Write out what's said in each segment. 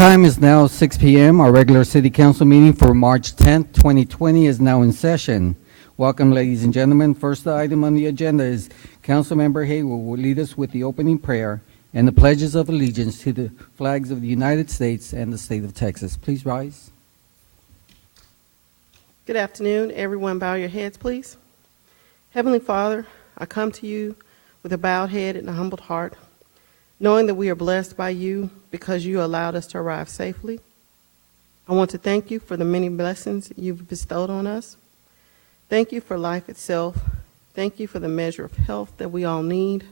time is now 6 p.m. Our regular city council meeting for March 10th, 2020 is now in session. Welcome, ladies and gentlemen. First item on the agenda is Councilmember Hayward will lead us with the opening prayer and the pledges of allegiance to the flags of the United States and the state of Texas. Please rise. Good afternoon. Everyone bow your heads, please. Heavenly Father, I come to you with a bowed head and a humbled heart, knowing that we are blessed by you because you allowed us to arrive safely. I want to thank you for the many blessings you've bestowed on us. Thank you for life itself. Thank you for the measure of health that we all need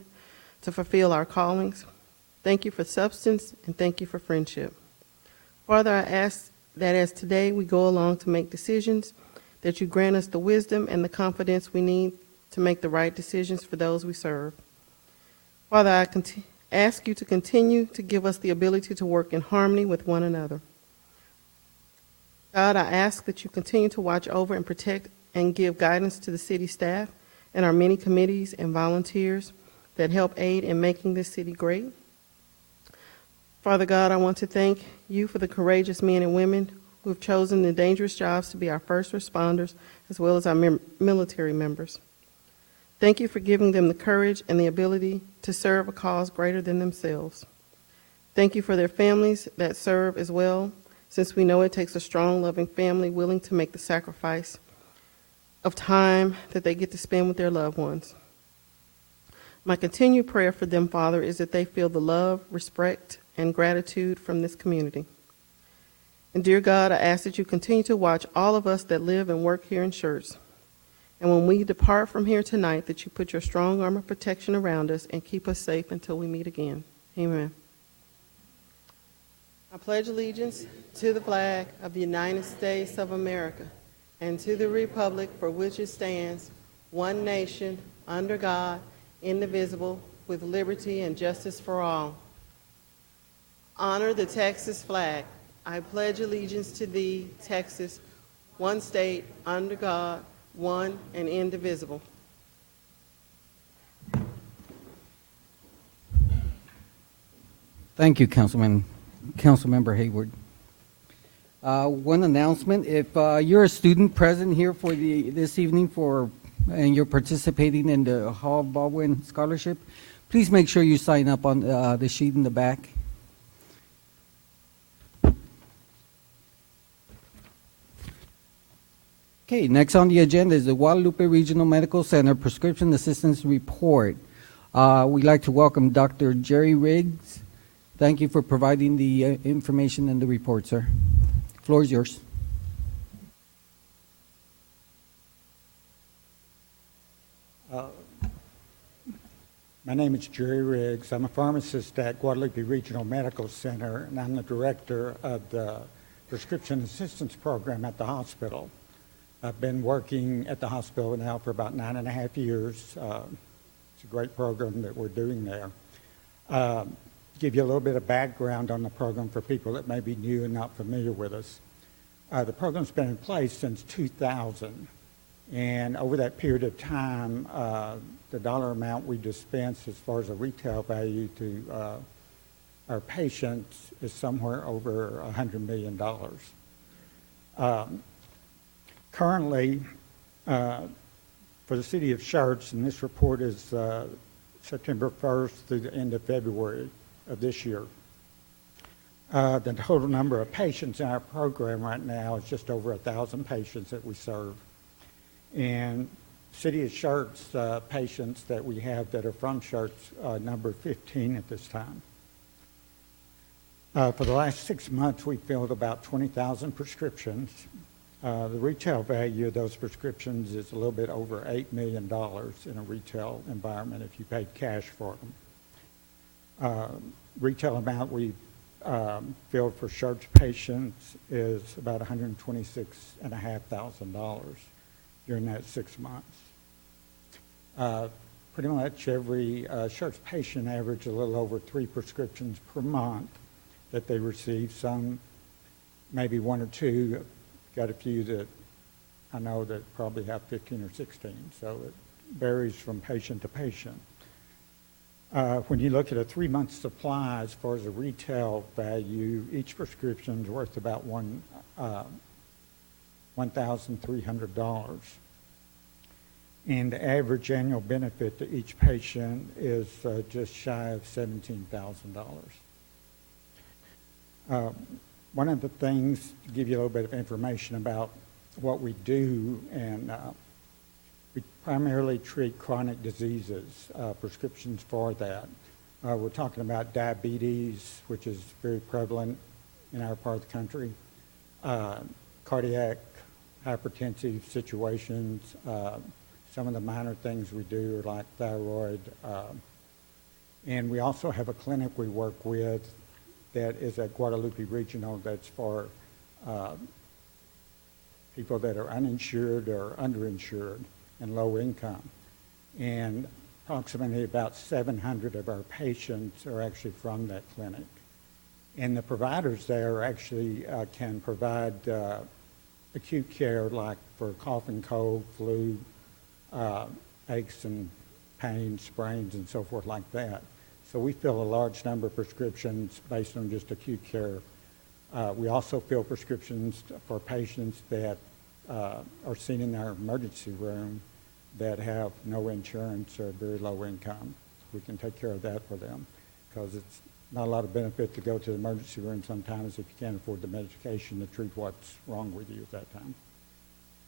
to fulfill our callings. Thank you for substance, and thank you for friendship. Father, I ask that as today we go along to make decisions, that you grant us the wisdom and the confidence we need to make the right decisions for those we serve. Father, I ask you to continue to give us the ability to work in harmony with one another. God, I ask that you continue to watch over and protect and give guidance to the city staff and our many committees and volunteers that help aid in making this city great. Father God, I want to thank you for the courageous men and women who have chosen the dangerous jobs to be our first responders as well as our military members. Thank you for giving them the courage and the ability to serve a cause greater than themselves. Thank you for their families that serve as well, since we know it takes a strong, loving family willing to make the sacrifice of time that they get to spend with their loved ones. My continued prayer for them, Father, is that they feel the love, respect, and gratitude from this community. And dear God, I ask that you continue to watch all of us that live and work here in Schertz. And when we depart from here tonight, that you put your strong arm of protection around us and keep us safe until we meet again. Amen. I pledge allegiance to the flag of the United States of America and to the republic for which it stands, one nation, under God, indivisible, with liberty and justice for all. Honor the Texas flag. I pledge allegiance to thee, Texas, one state, under God, one and indivisible. Thank you, Councilmember Hayward. One announcement: if you're a student present here for this evening and you're participating in the Hall Baldwin Scholarship, please make sure you sign up on the sheet in the back. Okay, next on the agenda is the Guadalupe Regional Medical Center Prescription Assistance Report. We'd like to welcome Dr. Jerry Riggs. Thank you for providing the information in the report, sir. The floor is yours. My name is Jerry Riggs. I'm a pharmacist at Guadalupe Regional Medical Center, and I'm the director of the Prescription Assistance Program at the hospital. I've been working at the hospital now for about 9.5 years. It's a great program that we're doing there. Give you a little bit of background on the program for people that may be new and not familiar with us. The program's been in place since 2000, and over that period of time, the dollar amount we dispense as far as a retail value to our patients is somewhere over $100 million. Currently, for the city of Schertz, and this report is September 1st through the end of February of this year, the total number of patients in our program right now is just over 1,000 patients that we serve. And city of Schertz patients that we have that are from Schertz number 15 at this time. For the last 6 months, we filled about 20,000 prescriptions. The retail value of those prescriptions is a little bit over $8 million in a retail environment if you paid cash for them. Retail amount we filled for Schertz patients is about $126,500 during that 6 months. Pretty much every Schertz patient averaged a little over 3 prescriptions per month that they receive. Some maybe 1 or 2. Got a few that I know that probably have 15 or 16, so it varies from patient to patient. When you look at a 3-month supply, as far as the retail value, each prescription is worth about $1,300. And the average annual benefit to each patient is just shy of $17,000. One of the things, to give you a little bit of information about what we do, and we primarily treat chronic diseases, prescriptions for that. We're talking about diabetes, which is very prevalent in our part of the country, cardiac, hypertensive situations. Some of the minor things we do are like thyroid. And we also have a clinic we work with that is at Guadalupe Regional that's for people that are uninsured or underinsured and low income. And approximately about 700 of our patients are actually from that clinic. And the providers there actually can provide acute care, like for cough and cold, flu, aches and pains, sprains, and so forth like that. So we fill a large number of prescriptions based on just acute care. We also fill prescriptions for patients that are seen in our emergency room that have no insurance or very low income. We can take care of that for them because it's not a lot of benefit to go to the emergency room sometimes if you can't afford the medication to treat what's wrong with you at that time.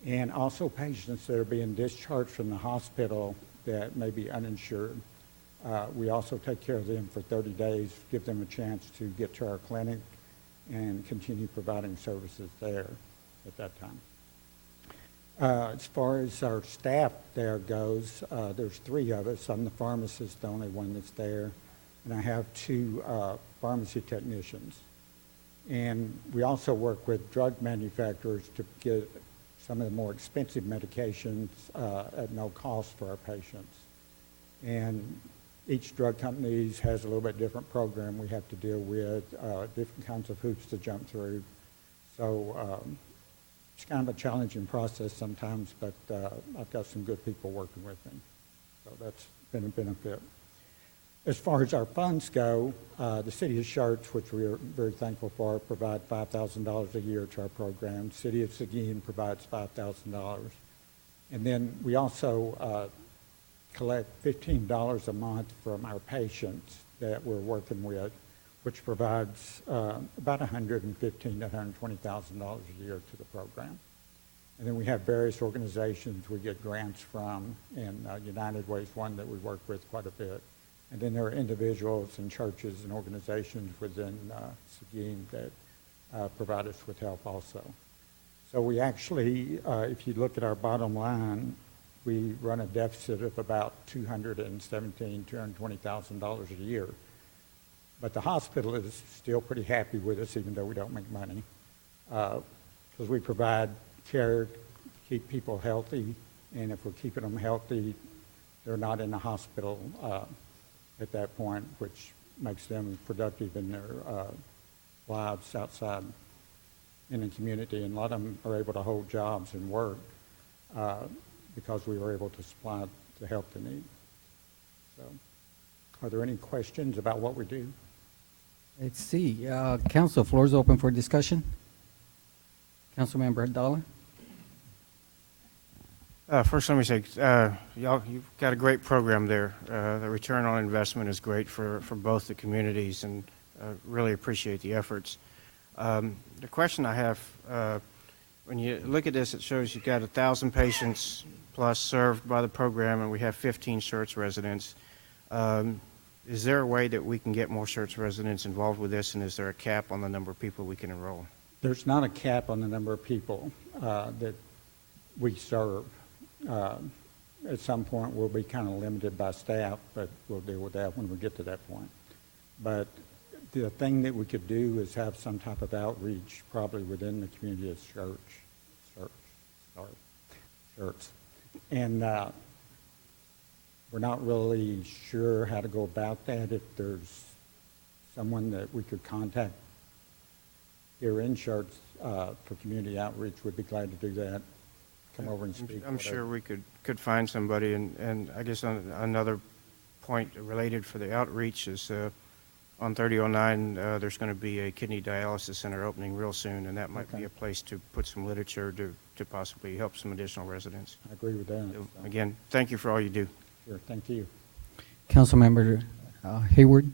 And also patients that are being discharged from the hospital that may be uninsured. We also take care of them for 30 days, give them a chance to get to our clinic and continue providing services there at that time. As far as our staff there goes, there's 3 of us. I'm the pharmacist, the only one that's there. And I have 2 pharmacy technicians. And we also work with drug manufacturers to get some of the more expensive medications at no cost for our patients. And each drug company has a little bit different program we have to deal with, different kinds of hoops to jump through. So it's kind of a challenging process sometimes, but I've got some good people working with me. So that's been a benefit. As far as our funds go, the city of Schertz, which we are very thankful for, provide $5,000 a year to our program. City of Seguin provides $5,000. And then we also collect $15 a month from our patients that we're working with, which provides about $115,000 to $120,000 a year to the program. And then we have various organizations we get grants from, and United Way is one that we work with quite a bit. And then there are individuals and churches and organizations within Seguin that provide us with help also. So we actually, if you look at our bottom line, we run a deficit of about $220,000 a year. But the hospital is still pretty happy with us, even though we don't make money, because we provide care to keep people healthy, and if we're keeping them healthy, they're not in the hospital at that point, which makes them productive in their lives outside in the community. And a lot of them are able to hold jobs and work because we were able to supply the help they need. So, are there any questions about what we do? Let's see. Council, floor is open for discussion. Councilmember Dollar. First, let me say, y'all, you've got a great program there. The return on investment is great for both the communities, and really appreciate the efforts. The question I have, when you look at this, it shows you've got 1,000 patients plus served by the program, and we have 15 Schertz residents. Is there a way that we can get more Schertz residents involved with this, and is there a cap on the number of people we can enroll? There's not a cap on the number of people that we serve. At some point, we'll be kind of limited by staff, but we'll deal with that when we get to that point. But the thing that we could do is have some type of outreach, probably within the community of Schertz. And we're not really sure how to go about that. If there's someone that we could contact here in Schertz for community outreach, we'd be glad to do that. Come over and speak. I'm sure we could find somebody, and I guess another point related for the outreach is on 3009, there's going to be a kidney dialysis center opening real soon, and that might be Okay. a place to put some literature to possibly help some additional residents. I agree with that. So, So, again, thank you for all you do. Sure, thank you. Councilmember Hayward?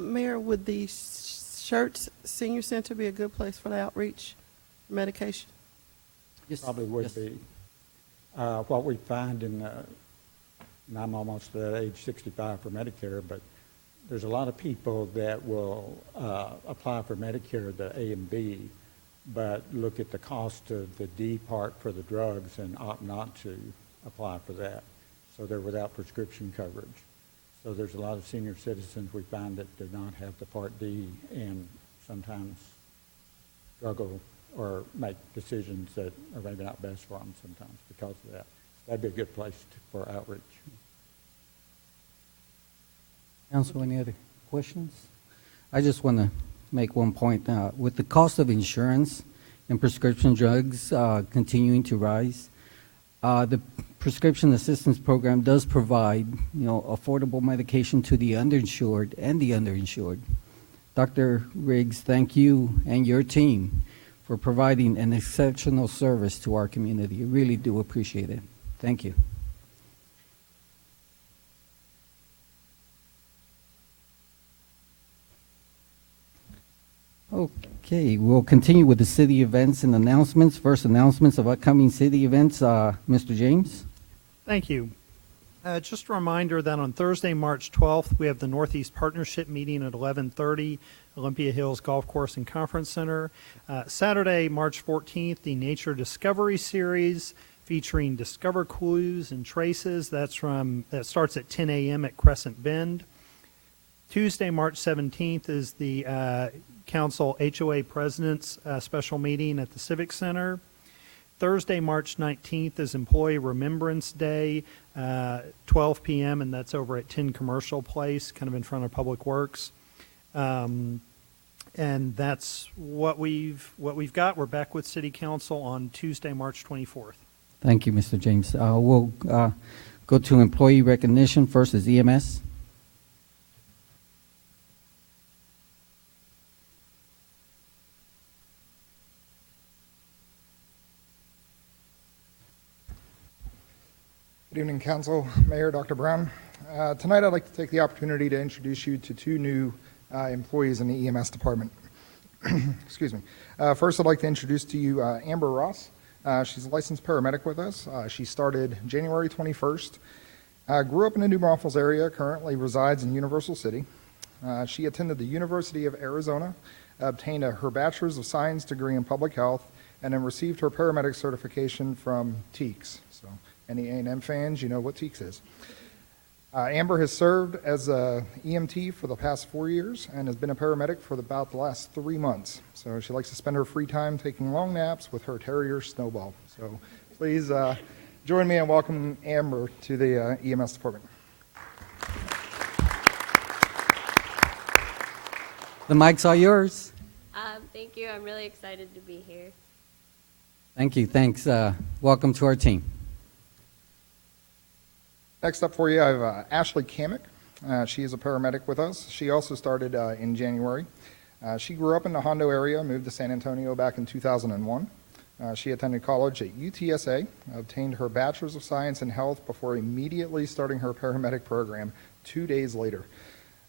Mayor, would the Schertz Senior Center be a good place for the outreach medication? Yes. Probably would Yes. be. What we find and I'm almost at age 65 for Medicare, but there's a lot of people that will apply for Medicare, the A and B, but look at the cost of the D part for the drugs and opt not to apply for that. So they're without prescription coverage. So there's a lot of senior citizens we find that do not have the Part D and sometimes struggle or make decisions that are maybe not best for them sometimes because of that. That'd be a good place for outreach. Council, any other questions? I just want to make one point. With the cost of insurance and prescription drugs continuing to rise, the prescription assistance program does provide, affordable medication to the underinsured and the underinsured. Dr. Riggs, thank you and your team for providing an exceptional service to our community. I really do appreciate it. Thank you. Okay, we'll continue with the city events and announcements. First, announcements of upcoming city events. Mr. James? Thank you. Just a reminder that on Thursday, March 12th, we have the Northeast Partnership meeting at 11:30, Olympia Hills Golf Course and Conference Center. Saturday, March 14th, the Nature Discovery Series featuring Discover Clues and Traces. That starts at 10 a.m. at Crescent Bend. Tuesday, March 17th is the Council HOA President's special meeting at the Civic Center. Thursday, March 19th is Employee Remembrance Day, 12 p.m., and that's over at 10 Commercial Place, kind of in front of Public Works. And that's what we've got. We're back with City Council on Tuesday, March 24th. Thank you, Mr. James. We'll go to employee recognition. First is EMS. Good evening, Council, Mayor, Dr. Brown. Tonight, I'd like to take the opportunity to introduce you to two new employees in the EMS department. Excuse me. First, I'd like to introduce to you Amber Ross. She's a licensed paramedic with us. She started January 21st. Grew up in the New Braunfels area, currently resides in Universal City. She attended the University of Arizona, obtained her Bachelor's of Science degree in Public Health, and then received her paramedic certification from TEEX. So, any A&M fans, you know what TEEX is. Amber has served as a EMT for the past 4 years and has been a paramedic for about the last 3 months. So she likes to spend her free time taking long naps with her terrier, Snowball. So please join me in welcoming Amber to the EMS department. The mic's all yours. Thank you. I'm really excited to be here. Thank you. Thanks. Welcome to our team. Next up for you, I have Ashley Kamick. She is a paramedic with us. She also started in January. She grew up in the Hondo area, moved to San Antonio back in 2001. She attended college at UTSA, obtained her Bachelor's of Science in Health before immediately starting her paramedic program 2 days later.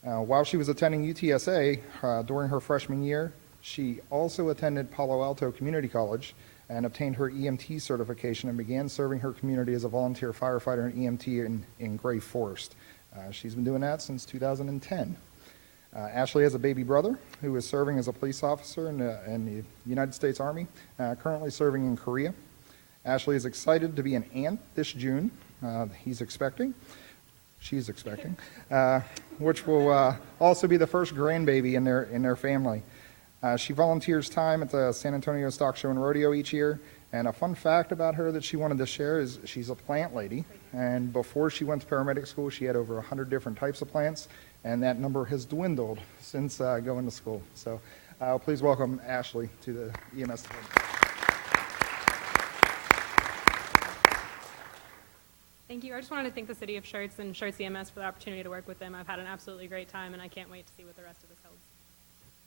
While she was attending UTSA during her freshman year, she also attended Palo Alto Community College and obtained her EMT certification and began serving her community as a volunteer firefighter and EMT in Gray Forest. She's been doing that since 2010. Ashley has a baby brother who is serving as a police officer in the United States Army, currently serving in Korea. Ashley is excited to be an aunt this June. She's expecting, which will also be the first grandbaby in their family. She volunteers time at the San Antonio Stock Show and Rodeo each year. And a fun fact about her that she wanted to share is she's a plant lady. And before she went to paramedic school, she had over 100 different types of plants. And that number has dwindled since going to school. So please welcome Ashley to the EMS department. Thank you. I just wanted to thank the City of Schertz and Schertz EMS for the opportunity to work with them. I've had an absolutely great time, and I can't wait to see what the rest of this holds.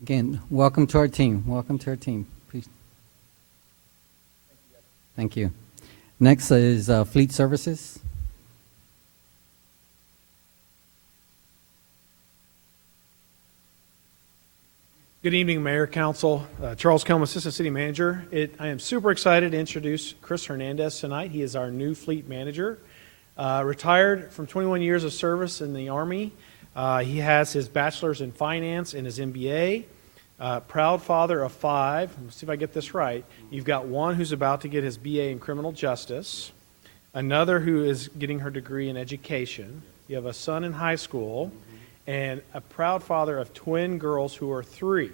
Again, welcome to our team. Welcome to our team. Please. Thank you. Next is Fleet Services. Good evening, Mayor, Council. Charles Kelm, Assistant City Manager. I am super excited to introduce Chris Hernandez tonight. He is our new Fleet Manager. Retired from 21 years of service in the Army. He has his Bachelor's in Finance and his MBA. Proud father of 5. Let's see if I get this right. You've got one who's about to get his BA in Criminal Justice, another who is getting her degree in Education. You have a son in high school, and a proud father of twin girls who are 3,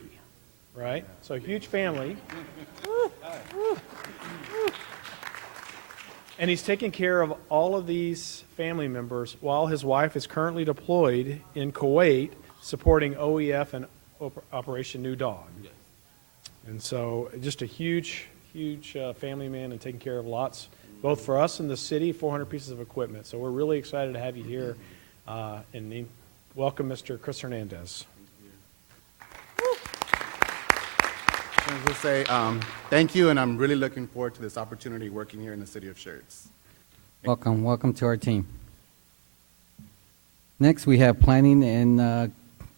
right? So a huge family. And he's taking care of all of these family members while his wife is currently deployed in Kuwait supporting OEF and Operation New Dawn. And so just a huge family man and taking care of lots, both for us and the city, 400 pieces of equipment. So we're really excited to have you here and welcome Mr. Chris Hernandez. I was going to say thank you, and I'm really looking forward to this opportunity working here in the city of Schertz. Welcome to our team. Next, we have Planning and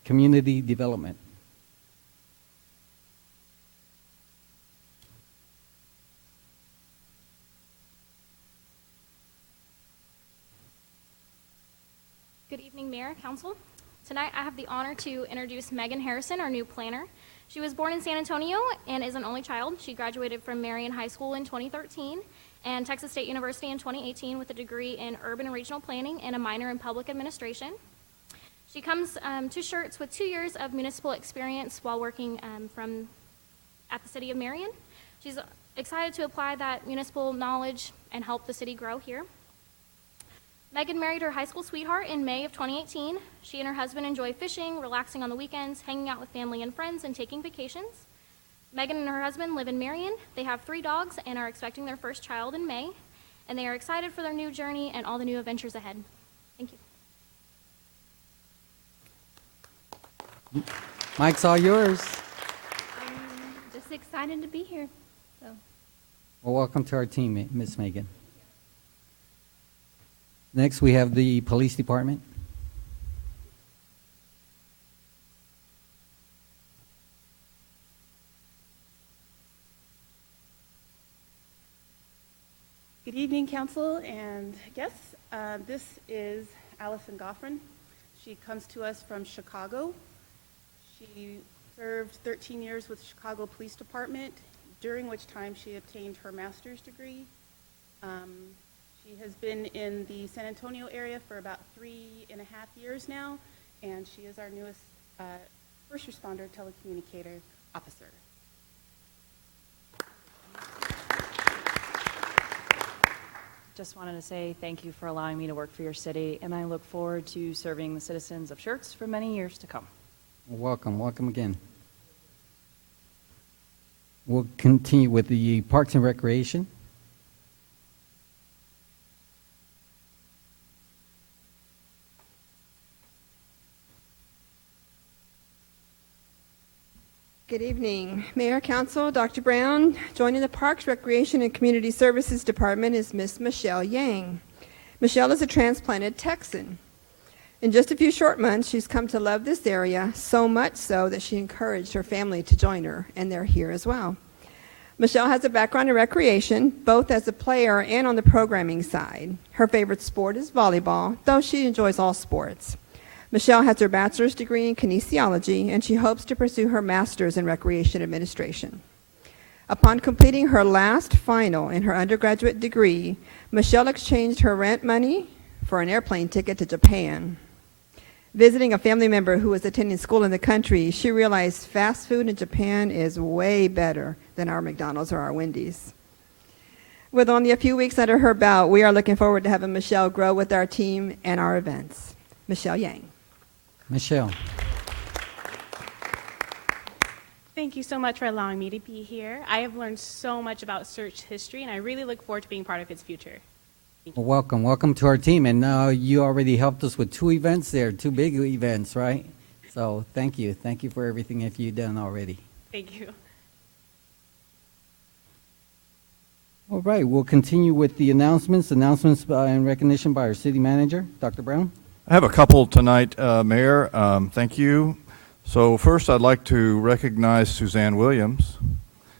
Community Development. Good evening, Mayor, Council. Tonight I have the honor to introduce Megan Harrison, our new planner. She was born in San Antonio and is an only child. She graduated from Marion High School in 2013 and Texas State University in 2018 with a degree in Urban and Regional Planning and a minor in Public Administration. She comes to Schertz with 2 years of municipal experience while working at the City of Marion. She's excited to apply that municipal knowledge and help the city grow here. Megan married her high school sweetheart in May of 2018. She and her husband enjoy fishing, relaxing on the weekends, hanging out with family and friends, and taking vacations. Megan and her husband live in Marion. They have 3 dogs and are expecting their first child in May, and they are excited for their new journey and all the new adventures ahead. Thank you. Mike's all yours. Just excited to be here. So. Well, welcome to our team, Ms. Megan. Next, we have the Police Department. Good evening, Council and guests. This is Allison Goffrin. She comes to us from Chicago. She served 13 years with Chicago Police Department, during which time she obtained her master's degree. She has been in the San Antonio area for about 3.5 years now, and she is our newest first responder telecommunicator officer. Just wanted to say thank you for allowing me to work for your city, and I look forward to serving the citizens of Schertz for many years to come. Welcome again. We'll continue with the Parks and Recreation. Good evening, Mayor, Council, Dr. Brown. Joining the Parks, Recreation, and Community Services Department is Miss Michelle Yang. Michelle is a transplanted Texan. In just a few short months, she's come to love this area, so much so that she encouraged her family to join her, and they're here as well. Michelle has a background in recreation, both as a player and on the programming side. Her favorite sport is volleyball, though she enjoys all sports. Michelle has her bachelor's degree in kinesiology, and she hopes to pursue her master's in recreation administration. Upon completing her last final in her undergraduate degree, Michelle exchanged her rent money for an airplane ticket to Japan. Visiting a family member who was attending school in the country, she realized fast food in Japan is way better than our McDonald's or our Wendy's. With only a few weeks under her belt, we are looking forward to having Michelle grow with our team and our events. Michelle Yang. Michelle. Thank you so much for allowing me to be here. I have learned so much about Schertz history, and I really look forward to being part of its future. Well, welcome to our team. And you already helped us with 2 events there, 2 big events, right? So thank you for everything that you've done already. Thank you. All right, we'll continue with the announcements and recognition by our city manager, Dr. Brown. I have a couple tonight, Mayor. Thank you. So first, I'd like to recognize Suzanne Williams.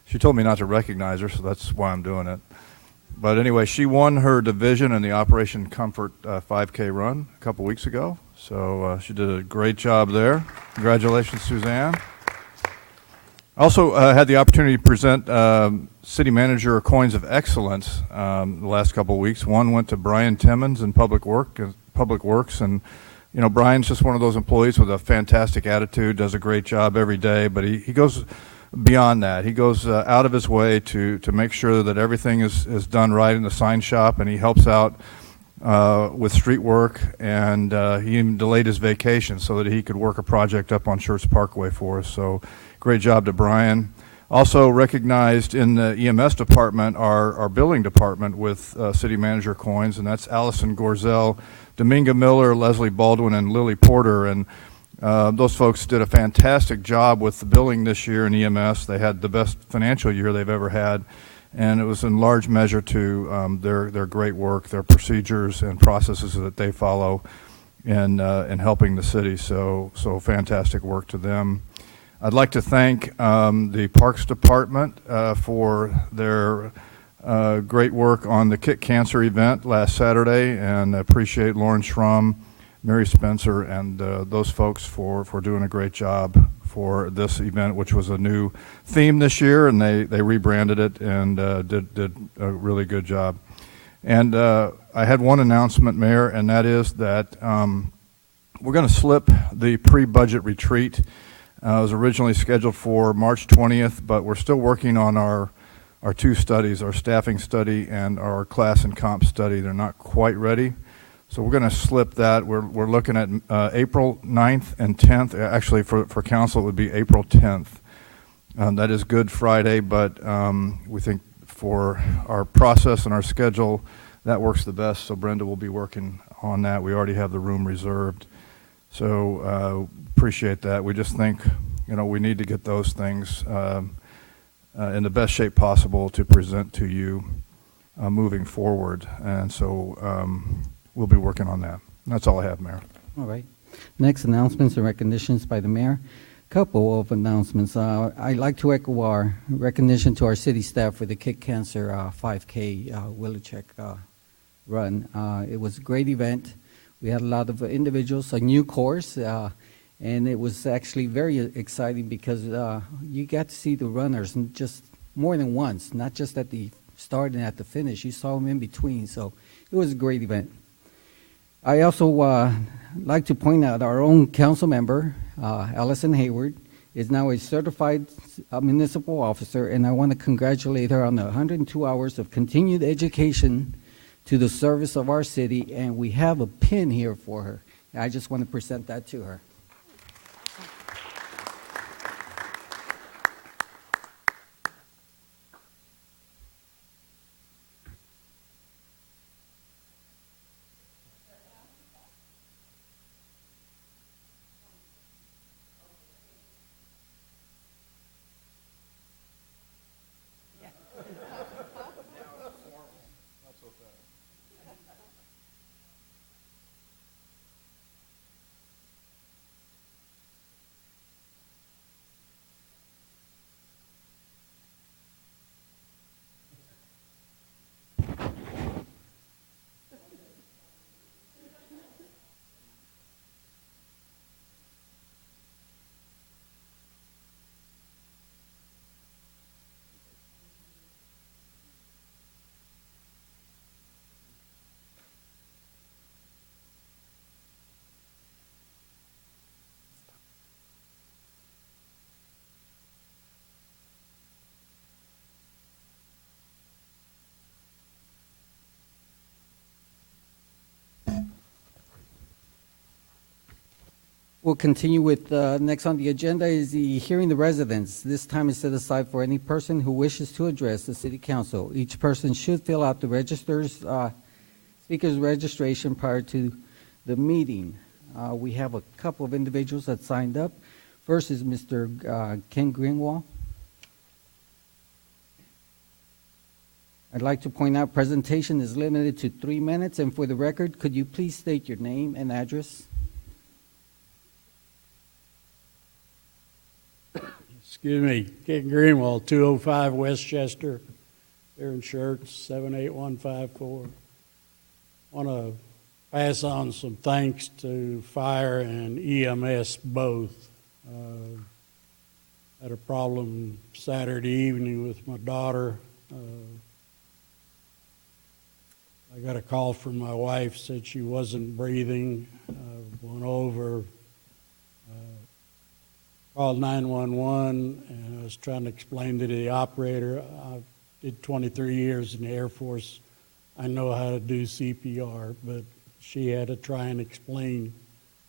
She told me not to recognize her, so that's why I'm doing it. But anyway, she won her division in the Operation Comfort 5K run a couple weeks ago. So she did a great job there. Congratulations, Suzanne. Also had the opportunity to present City Manager Coins of Excellence the last couple of weeks. One went to Brian Timmons in Public Works, and you know, Brian's just one of those employees with a fantastic attitude, does a great job every day, but he goes beyond that. He goes out of his way to make sure that everything is done right in the sign shop, and he helps out with street work, and he even delayed his vacation so that he could work a project up on Schertz Parkway for us. So great job to Brian. Also recognized in the EMS department, our billing department with city manager coins, and that's Allison Gorzel, Dominga Miller, Leslie Baldwin, and Lily Porter. And those folks did a fantastic job with the billing this year in EMS. They had the best financial year they've ever had, and it was in large measure to their great work, their procedures and processes that they follow in helping the city. So fantastic work to them. I'd like to thank the Parks Department for their great work on the Kick Cancer event last Saturday, and appreciate Lauren Schrum, Mary Spencer, and those folks for doing a great job for this event, which was a new theme this year, and they rebranded it and did a really good job. And I had one announcement, Mayor, and that is that we're going to slip the pre-budget retreat. It was originally scheduled for March 20th, but we're still working on our 2 studies, our staffing study and our class and comp study. They're not quite ready. So we're going to slip that. We're looking at April 9th and 10th. Actually, for council, it would be April 10th. That is Good Friday, but we think for our process and our schedule, that works the best. So Brenda will be working on that. We already have the room reserved. So appreciate that. We just think, you know, we need to get those things in the best shape possible to present to you moving forward. And so we'll be working on that. That's all I have, Mayor. All right. Next, announcements and recognitions by the mayor. Couple of announcements. I'd like to echo our recognition to our city staff for the Kick Cancer 5K Willicheck run. It was a great event. We had a lot of individuals, a new course, and it was actually very exciting because you got to see the runners just more than once, not just at the start and at the finish. You saw them in between, so it was a great event. I also like to point out our own council member, Allison Hayward, is now a certified municipal officer, and I want to congratulate her on the 102 hours of continued education to the service of our city, and we have a pin here for her. I just want to present that to her. We'll continue with next on the agenda is the hearing the residents. This time is set aside for any person who wishes to address the city council. Each person should fill out the register's speaker's registration prior to the meeting. We have a couple of individuals that signed up. First is Mr. Ken Greenwald. I'd like to point out presentation is limited to 3 minutes, and for the record, could you please state your name and address? Excuse me, Ken Greenwald, 205 Westchester, here in Schertz, 78154. Want to pass on some thanks to fire and EMS both. Had a problem Saturday evening with my daughter. I got a call from my wife, said she wasn't breathing. Went over, called 911, and I was trying to explain to the operator. I did 23 years in the Air Force. I know how to do CPR, but she had to try and explain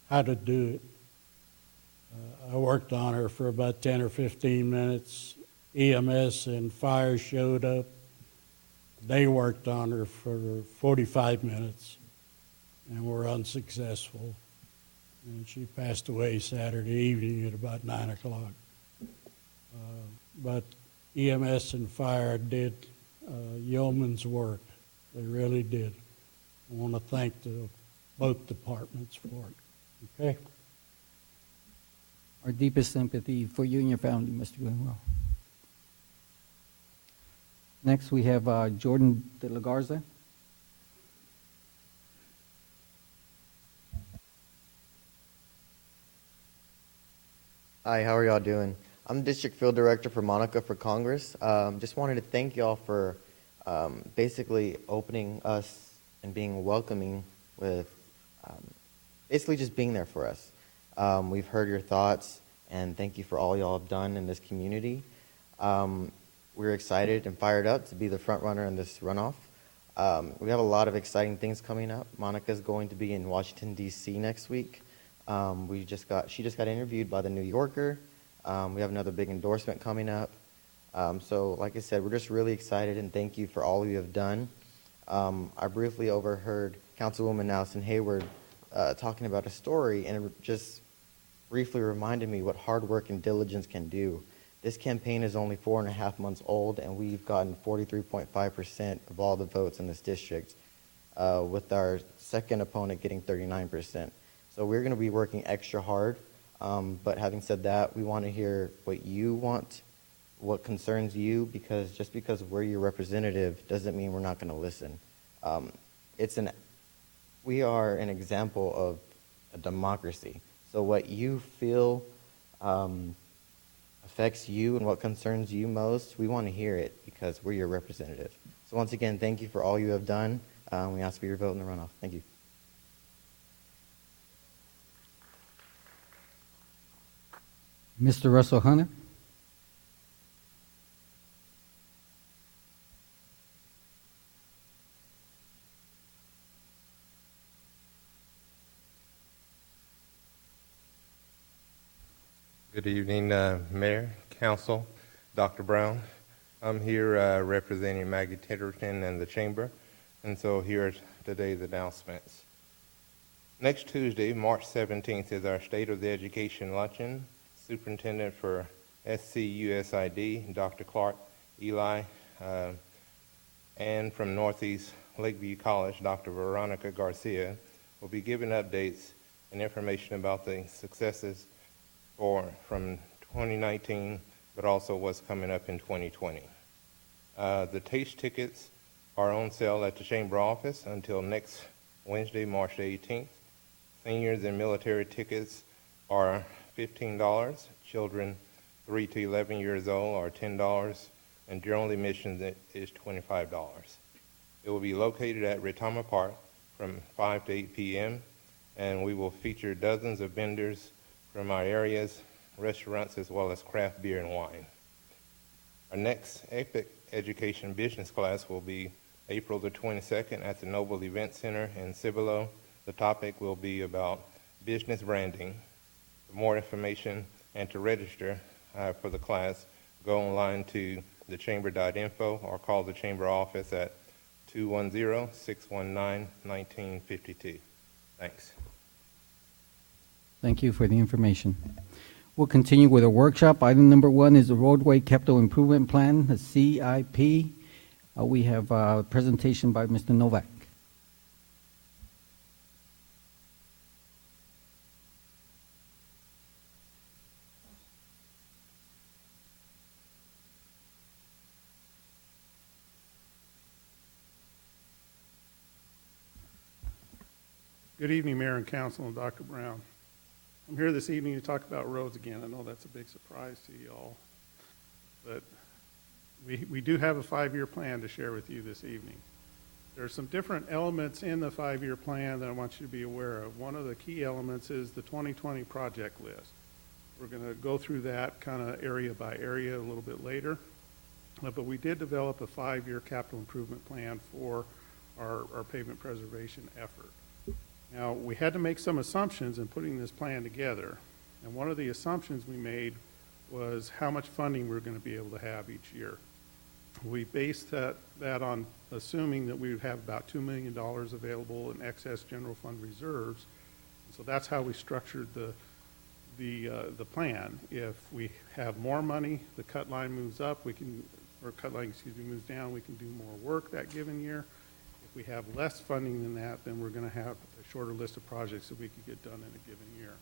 how to do it. I worked on her for about 10 or 15 minutes. EMS and fire showed up. They worked on her for 45 minutes and were unsuccessful. And she passed away Saturday evening at about 9 o'clock. But EMS and fire did yeoman's work. They really did. I want to thank both departments for it. Okay? Our deepest sympathy for you and your family, Mr. Greenwell. Next, we have Jordan De La Garza. Hi, how are y'all doing? I'm the District Field Director for Monica for Congress. Just wanted to thank y'all for basically opening us and being welcoming with basically just being there for us. We've heard your thoughts, and thank you for all y'all have done in this community. We're excited and fired up to be the front runner in this runoff. We have a lot of exciting things coming up. Monica's going to be in Washington, D.C. next week. She just got interviewed by the New Yorker. We have another big endorsement coming up. So like I said, we're just really excited, and thank you for all you have done. I briefly overheard Councilwoman Allison Hayward talking about a story, and it just briefly reminded me what hard work and diligence can do. This campaign is only 4.5 months old, and we've gotten 43.5% of all the votes in this district, with our second opponent getting 39%. So we're going to be working extra hard, but having said that, we want to hear what you want, what concerns you, because just because we're your representative doesn't mean we're not going to listen. We are an example of a democracy. So what you feel affects you and what concerns you most, we want to hear it because we're your representative. So once again, thank you for all you have done. We ask for your vote in the runoff. Thank you. Mr. Russell Hunter. Good evening, Mayor, Council, Dr. Brown. I'm here representing Maggie Titterton and the Chamber, and so here are today's announcements. Next Tuesday, March 17th, is our State of the Education Luncheon. Superintendent for SCUSID, Dr. Clark Eli, and from Northeast Lakeview College, Dr. Veronica Garcia, will be giving updates and information about the successes from 2019, but also what's coming up in 2020. The taste tickets are on sale at the Chamber office until next Wednesday, March 18th. Seniors and military tickets are $15. Children 3 to 11 years old are $10, and general admission is $25. It will be located at Retama Park from 5 to 8 p.m., and we will feature dozens of vendors from our areas, restaurants, as well as craft beer and wine. Our next EPIC Education Business class will be April the 22nd at the Noble Event Center in Cibolo. The topic will be about business branding. For more information and to register for the class, go online to thechamber.info or call the Chamber office at 210-619-1952. Thanks. Thank you for the information. We'll continue with a workshop. Item number 1 is the roadway capital improvement plan, the CIP. We have a presentation by Mr. Novak. Good evening, Mayor and Council and Dr. Brown. I'm here this evening to talk about roads again. I know that's a big surprise to you all, but we do have a 5-year plan to share with you this evening. There are some different elements in the 5-year plan that I want you to be aware of. One of the key elements is the 2020 project list. We're going to go through that kind of area by area a little bit later, but we did develop a 5-year capital improvement plan for our pavement preservation effort. Now, we had to make some assumptions in putting this plan together, and one of the assumptions we made was how much funding we're going to be able to have each year. We based that on assuming that we would have about $2 million available in excess general fund reserves. So that's how we structured the plan. If we have more money, the cut line moves up, moves down, we can do more work that given year. If we have less funding than that, then we're going to have a shorter list of projects that we could get done in a given year.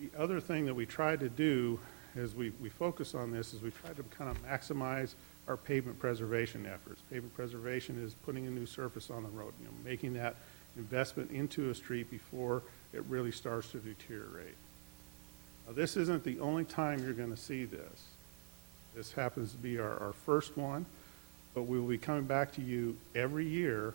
The other thing that we tried to do as we focus on this is we tried to kind of maximize our pavement preservation efforts. Pavement preservation is putting a new surface on the road, making that investment into a street before it really starts to deteriorate. Now, this isn't the only time you're going to see this. This happens to be our first one. But we will be coming back to you every year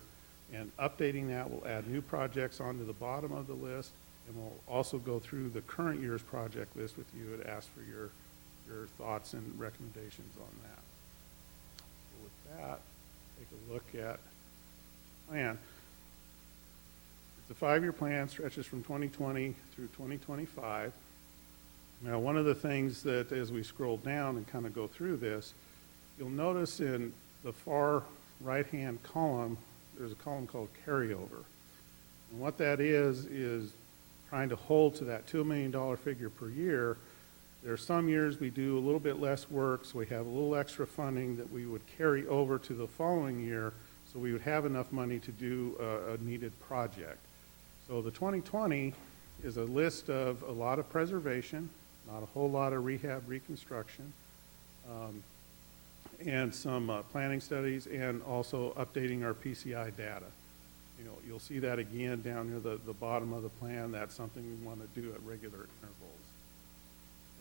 and updating that. We'll add new projects onto the bottom of the list, and we'll also go through the current year's project list with you and ask for your thoughts and recommendations on that. So with that, take a look at the plan. It's a 5-year plan, stretches from 2020 through 2025. Now, one of the things that as we scroll down and kind of go through this, you'll notice in the far right-hand column, there's a column called carryover. And what that is trying to hold to that $2 million figure per year. There are some years we do a little bit less work, so we have a little extra funding that we would carry over to the following year, so we would have enough money to do a needed project. So the 2020 is a list of a lot of preservation, not a whole lot of rehab reconstruction, and some planning studies, and also updating our PCI data. You'll see that again down near the bottom of the plan. That's something we want to do at regular intervals.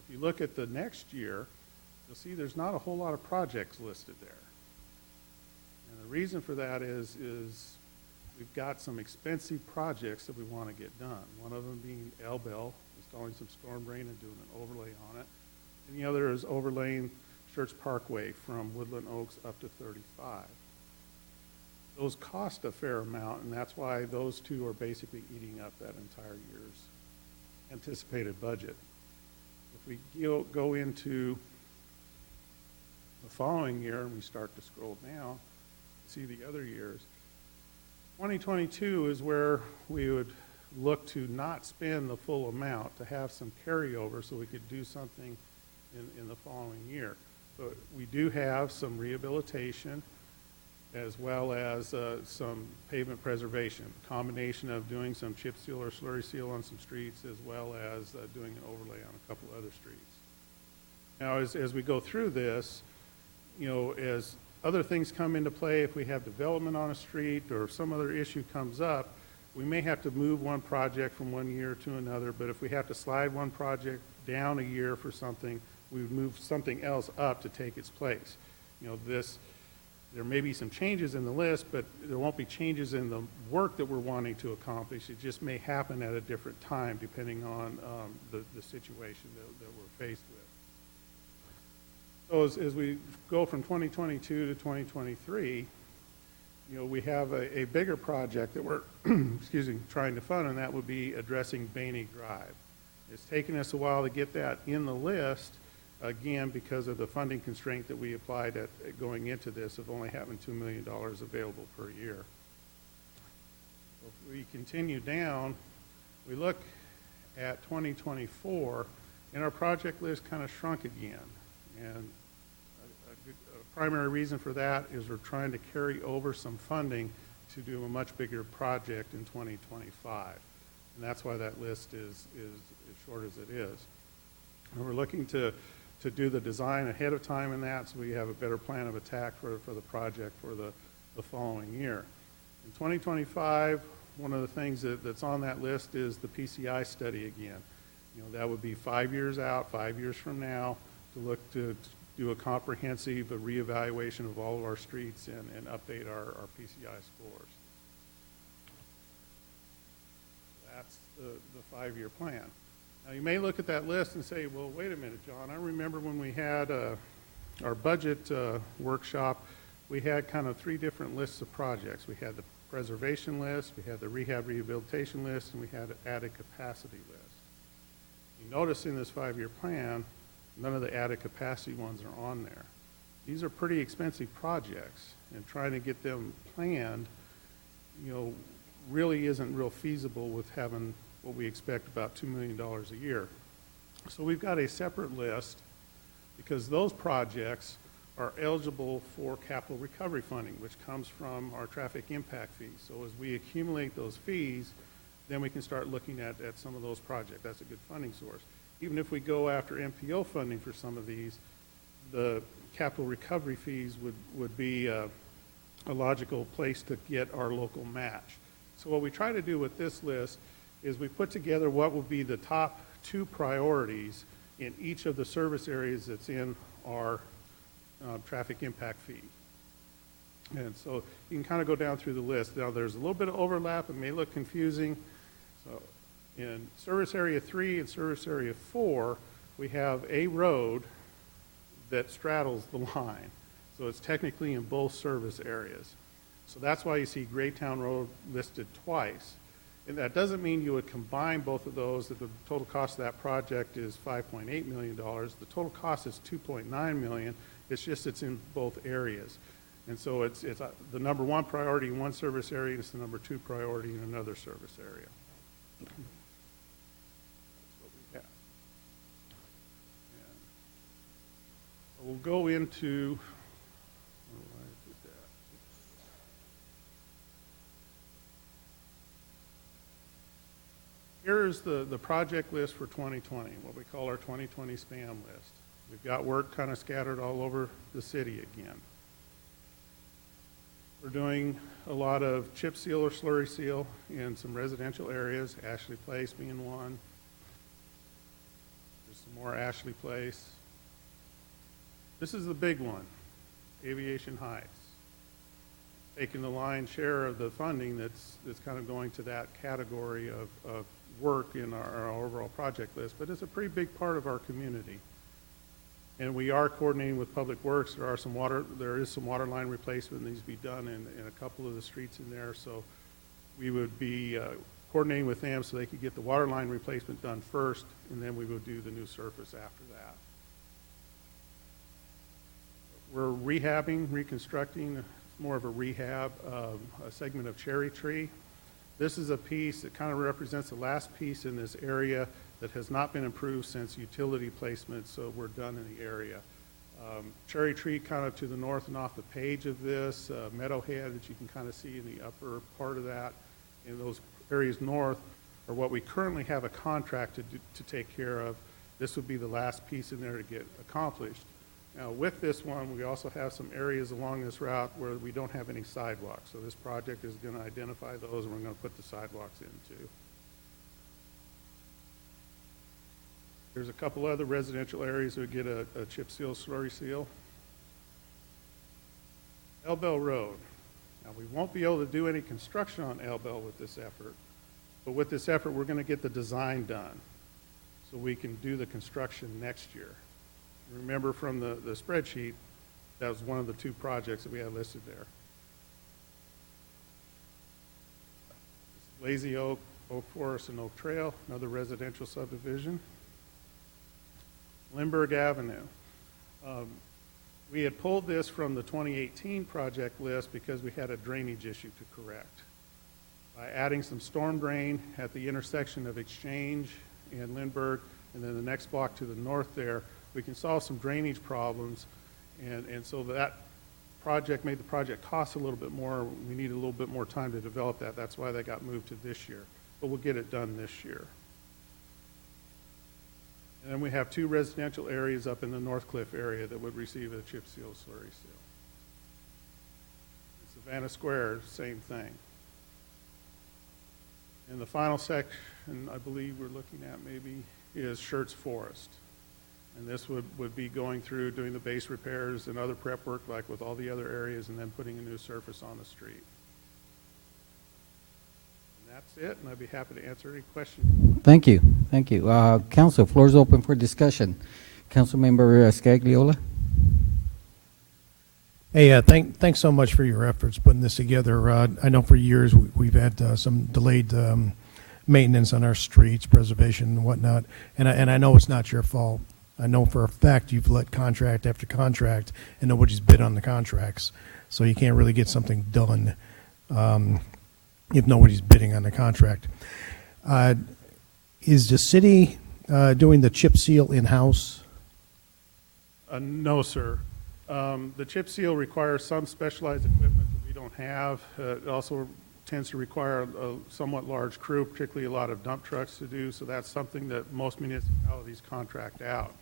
If you look at the next year, you'll see there's not a whole lot of projects listed there. And the reason for that is we've got some expensive projects that we want to get done. One of them being L-Bell, installing some storm drain and doing an overlay on it. And the other is overlaying Schertz Parkway from Woodland Oaks up to 35. Those cost a fair amount, and that's why those two are basically eating up that entire year's anticipated budget. If we go into the following year and we start to scroll down, see the other years, 2022 is where we would look to not spend the full amount, to have some carryover so we could do something in the following year. So we do have some rehabilitation as well as some pavement preservation, a combination of doing some chip seal or slurry seal on some streets as well as doing an overlay on a couple other streets. Now, as we go through this, as other things come into play, if we have development on a street or some other issue comes up, we may have to move one project from one year to another, but if we have to slide one project down a year for something, we would move something else up to take its place. There may be some changes in the list, but there won't be changes in the work that we're wanting to accomplish. It just may happen at a different time depending on the situation that we're faced with. So as we go from 2022 to 2023, we have a bigger project that we're trying to fund, and that would be addressing Bainey Drive. It's taken us a while to get that in the list, again, because of the funding constraint that we applied at going into this of only having $2 million available per year. If we continue down, we look at 2024, and our project list kind of shrunk again. And a primary reason for that is we're trying to carry over some funding to do a much bigger project in 2025. And that's why that list is as short as it is. And we're looking to do the design ahead of time in that, so we have a better plan of attack for the project for the following year. In 2025, one of the things that's on that list is the PCI study again. You know, that would be 5 years out, 5 years from now, to look to do a comprehensive reevaluation of all of our streets and update our PCI scores. That's the 5-year plan. Now, you may look at that list and say, well, wait a minute, John, I remember when we had our budget workshop, we had kind of 3 different lists of projects. We had the preservation list, we had the rehab rehabilitation list, and we had an added capacity list. You notice in this 5-year plan, none of the added capacity ones are on there. These are pretty expensive projects, and trying to get them planned, you know, really isn't real feasible with having what we expect about $2 million a year. So we've got a separate list because those projects are eligible for capital recovery funding, which comes from our traffic impact fees. So as we accumulate those fees, then we can start looking at some of those projects. That's a good funding source. Even if we go after MPO funding for some of these, the capital recovery fees would be a logical place to get our local match. So what we try to do with this list is we put together what will be the top 2 priorities in each of the service areas that's in our traffic impact fee. And so you can kind of go down through the list. Now there's a little bit of overlap. It may look confusing. So in service area 3 and service area 4, we have a road that straddles the line. So it's technically in both service areas. So that's why you see Greytown Road listed twice. And that doesn't mean you would combine both of those, that the total cost of that project is $5.8 million. The total cost is $2.9 million. It's just it's in both areas. And so it's the number 1 priority in one service area, and it's the number 2 priority in another service area. That's what we have. And we'll go into, here's the project list for 2020, what we call our 2020 SPAM list. We've got work kind of scattered all over the city again. We're doing a lot of chip seal or slurry seal in some residential areas, Ashley Place being one. There's some more Ashley Place. This is the big one, Aviation Heights. Taking the lion's share of the funding that's kind of going to that category of work in our overall project list, but it's a pretty big part of our community. And we are coordinating with Public Works. There is some water line replacement that needs to be done in a couple of the streets in there. So we would be coordinating with them so they could get the water line replacement done first, and then we would do the new surface after that. We're rehabbing, reconstructing, more of a rehab of a segment of Cherry Tree. This is a piece that kind of represents the last piece in this area that has not been improved since utility placements were done in the area. Cherry Tree kind of to the north and off the page of this, Meadowhead that you can kind of see in the upper part of that, and those areas north are what we currently have a contract to take care of. This would be the last piece in there to get accomplished. Now with this one, we also have some areas along this route where we don't have any sidewalks. So this project is going to identify those and we're going to put the sidewalks into. There's a couple other residential areas that would get a chip seal, slurry seal. Elbell Road. Now we won't be able to do any construction on Elbell with this effort, but with this effort we're going to get the design done so we can do the construction next year. Remember from the spreadsheet, that was one of the 2 projects that we had listed there. Lazy Oak, Oak Forest, and Oak Trail, another residential subdivision. Lindbergh Avenue. We had pulled this from the 2018 project list because we had a drainage issue to correct. By adding some storm drain at the intersection of Exchange and Lindbergh, and then the next block to the north there, we can solve some drainage problems. And so that project made the project cost a little bit more. We needed a little bit more time to develop that. That's why they got moved to this year. But we'll get it done this year. And then we have 2 residential areas up in the North Cliff area that would receive a chip seal slurry seal. Savannah Square, same thing. And the final section I believe we're looking at maybe is Schertz Forest. And this would be going through, doing the base repairs and other prep work like with all the other areas, and then putting a new surface on the street. That's it, and I'd be happy to answer any questions. Thank you. Thank you. Council, floor is open for discussion. Councilmember Scagliola. Hey, thanks so much for your efforts putting this together. I know for years we've had some delayed maintenance on our streets, preservation and whatnot, and I know it's not your fault. I know for a fact you've let contract after contract and nobody's bid on the contracts, so you can't really get something done if nobody's bidding on the contract. Is the city doing the chip seal in-house? No, sir. The chip seal requires some specialized equipment that we don't have. It also tends to require a somewhat large crew, particularly a lot of dump trucks to do, so that's something that most municipalities contract out.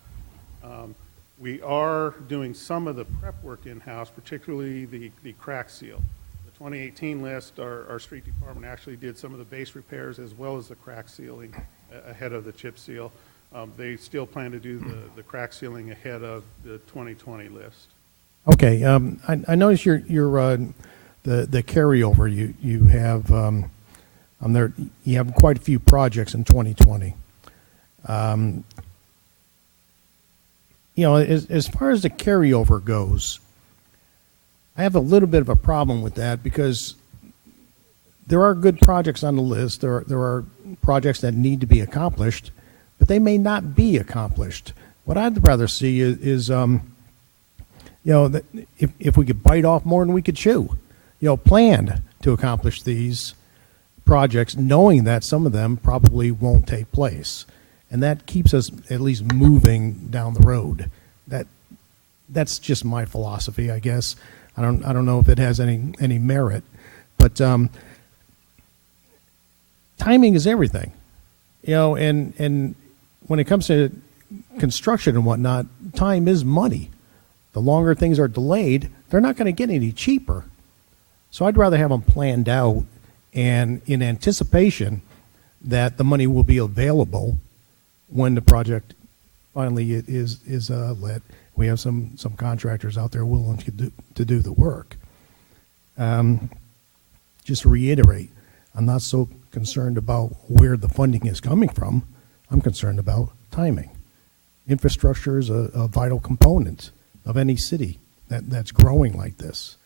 We are doing some of the prep work in-house, particularly the crack seal. The 2018 list, our street department actually did some of the base repairs as well as the crack sealing ahead of the chip seal. They still plan to do the crack sealing ahead of the 2020 list. Okay, I noticed the carryover you have on there. You have quite a few projects in 2020. You know, as far as the carryover goes, I have a little bit of a problem with that because there are good projects on the list. There are projects that need to be accomplished, but they may not be accomplished. What I'd rather see is you know, that if we could bite off more than we could chew, you know, plan to accomplish these projects, knowing that some of them probably won't take place. And that keeps us at least moving down the road. That's just my philosophy, I guess. I don't know if it has any merit, but timing is everything, you know. And when it comes to construction and whatnot, time is money. The longer things are delayed, they're not going to get any cheaper. So I'd rather have them planned out and in anticipation that the money will be available when the project finally is let. We have some contractors out there willing to do the work. Just to reiterate, I'm not so concerned about where the funding is coming from. I'm concerned about timing. Infrastructure is a vital component of any city that's growing like this.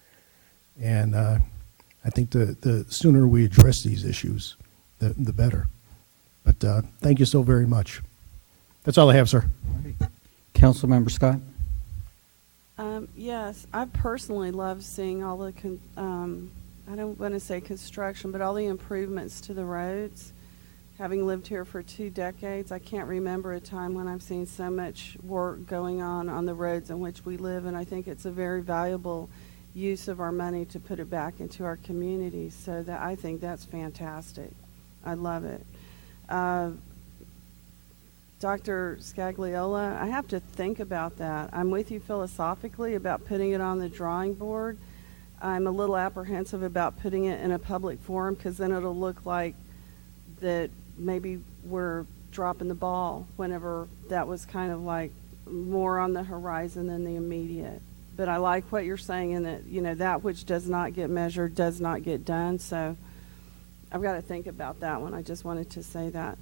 And I think the sooner we address these issues, the better. But thank you so very much. That's all I have, sir. Councilmember Scott. Yes, I personally love seeing all the, I don't want to say construction, but all the improvements to the roads. Having lived here for 2 decades, I can't remember a time when I've seen so much work going on the roads in which we live, and I think it's a very valuable use of our money to put it back into our communities. So that I think that's fantastic. I love it. Dr. Scagliola, I have to think about that. I'm with you philosophically about putting it on the drawing board. I'm a little apprehensive about putting it in a public forum because then it'll look like that maybe we're dropping the ball whenever that was kind of like more on the horizon than the immediate. But I like what you're saying in that, you know, that which does not get measured does not get done. So I've got to think about that one. I just wanted to say that.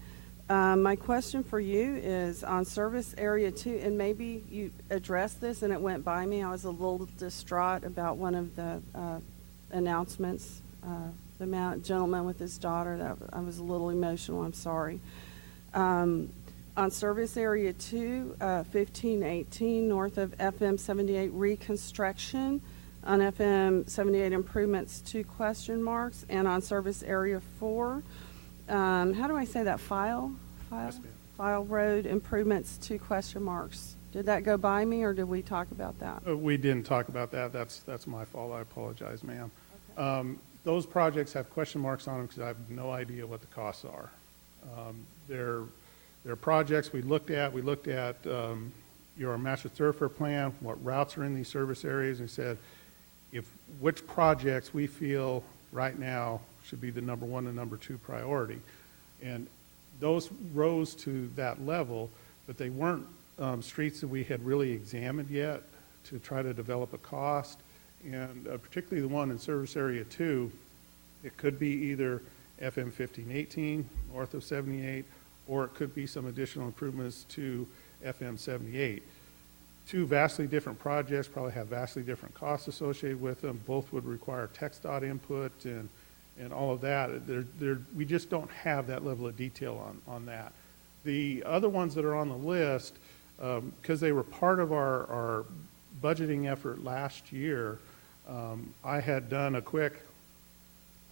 My question for you is on Service Area 2, and maybe you addressed this and it went by me. I was a little distraught about one of the announcements, the gentleman with his daughter. That I was a little emotional. I'm sorry. On On Service Area 2, 1518, north of FM 78 reconstruction. On FM 78 improvements, 2 question marks. And on Service Area 4, how do I say that? File Road improvements, 2 question marks. Did that go by me, or did we talk about that? We didn't talk about that. That's my fault. I apologize, ma'am. Those projects have question marks on them because I have no idea what the costs are. They're projects we looked at. We looked at your master thoroughfare plan, what routes are in these service areas, and said which projects we feel right now should be the number 1 and number 2 priority. And those rose to that level, but they weren't streets that we had really examined yet to try to develop a cost. And particularly the one in Service Area 2, it could be either FM 1518 north of 78, or it could be some additional improvements to FM 78. 2 vastly different projects, probably have vastly different costs associated with them. Both would require TxDOT input and all of that. We just don't have that level of detail on that. The other ones that are on the list, because they were part of our budgeting effort last year, I had done a quick,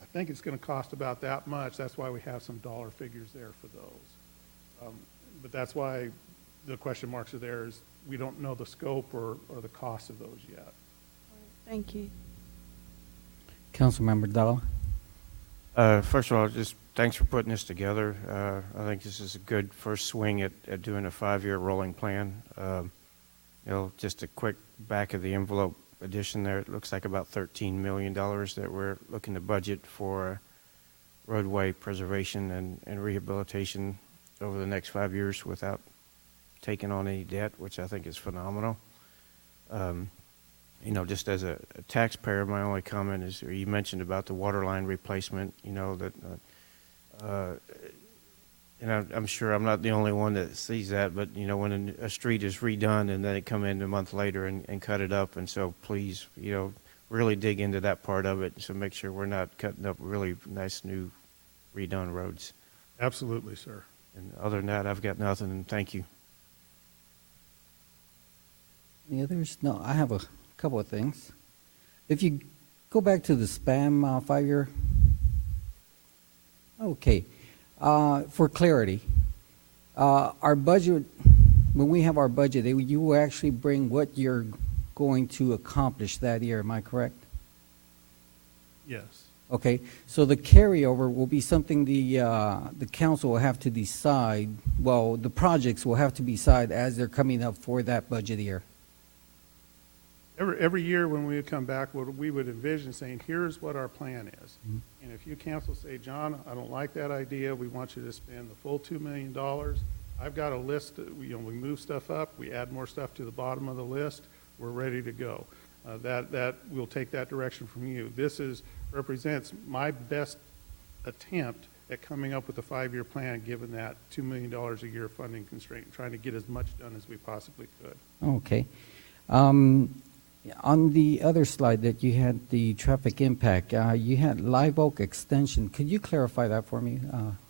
I think it's going to cost about that much. That's why we have some dollar figures there for those. But that's why the question marks are there, is we don't know the scope or the cost of those yet. Thank you. Councilmember Dalla. First of all, just thanks for putting this together. I think this is a good first swing at doing a 5-year rolling plan. Just a quick back of the envelope addition there. It looks like about $13 million that we're looking to budget for roadway preservation and rehabilitation over the next 5 years without taking on any debt, which I think is phenomenal. Just as a taxpayer, my only comment is, you mentioned about the water line replacement, and I'm sure I'm not the only one that sees that, but, when a street is redone and then they come in a month later and cut it up, and so please, really dig into that part of it, so make sure we're not cutting up really nice new redone roads. Absolutely, sir. And other than that, I've got nothing, and thank you. Any others? No, I have a couple of things. If you go back to the spam 5-year, okay. For clarity, our budget, when we have our budget, you will actually bring what you're going to accomplish that year. Am I correct? Yes. Okay. So the carryover will be something the council will have to decide. Well, the projects will have to decide as they're coming up for that budget year. Every year when we would come back, we would envision saying, here's what our plan is. Mm-hmm. And if you council say, John, I don't like that idea, we want you to spend the full $2 million, I've got a list, we move stuff up, we add more stuff to the bottom of the list, we're ready to go. That we'll take that direction from you. This represents my best attempt at coming up with a 5-year plan, given that $2 million a year funding constraint, trying to get as much done as we possibly could. Okay. On the other slide that you had the traffic impact, you had Live Oak Extension. Could you clarify that for me?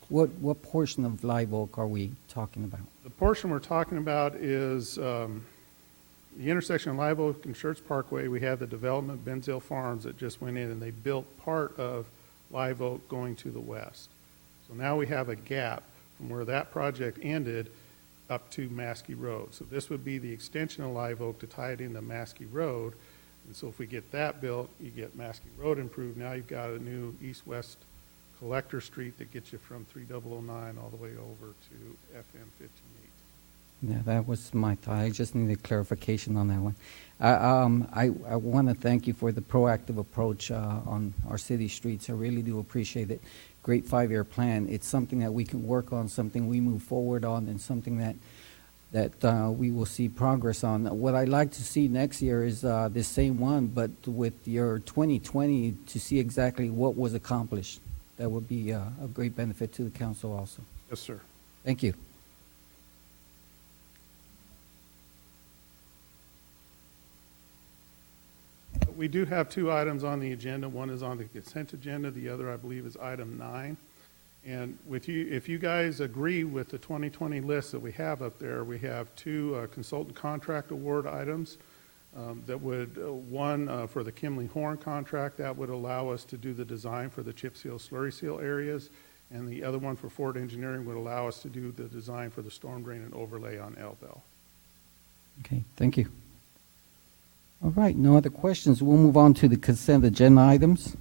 What portion of Live Oak are we talking about? The portion we're talking about is the intersection of Live Oak and Schertz Parkway. We have the development Benzel Farms that just went in, and they built part of Live Oak going to the west. So now we have a gap from where that project ended up to Maskey Road. So this would be the extension of Live Oak to tie it into Maskey Road. And so if we get that built, you get Maskey Road improved. Now you've got a new east-west collector street that gets you from 3009 all the way over to FM 1518. Yeah, that was my thought. I just needed clarification on that one. I want to thank you for the proactive approach on our city streets. I really do appreciate it. Great 5-year plan. It's something that we can work on, something we move forward on, and something that we will see progress on. What I'd like to see next year is this same one, but with your 2020 to see exactly what was accomplished. That would be a great benefit to the council also. Yes, sir. Thank you. We do have 2 items on the agenda. One is on the consent agenda. The other, I believe, is item 9. And if you guys agree with the 2020 list that we have up there, we have two consultant contract award items that would, one for the Kimley Horn contract, that would allow us to do the design for the chip seal, slurry seal areas, and the other one for Ford Engineering would allow us to do the design for the storm drain and overlay on Elbell. Okay, thank you. All right, no other questions. We'll move on to the consent agenda items.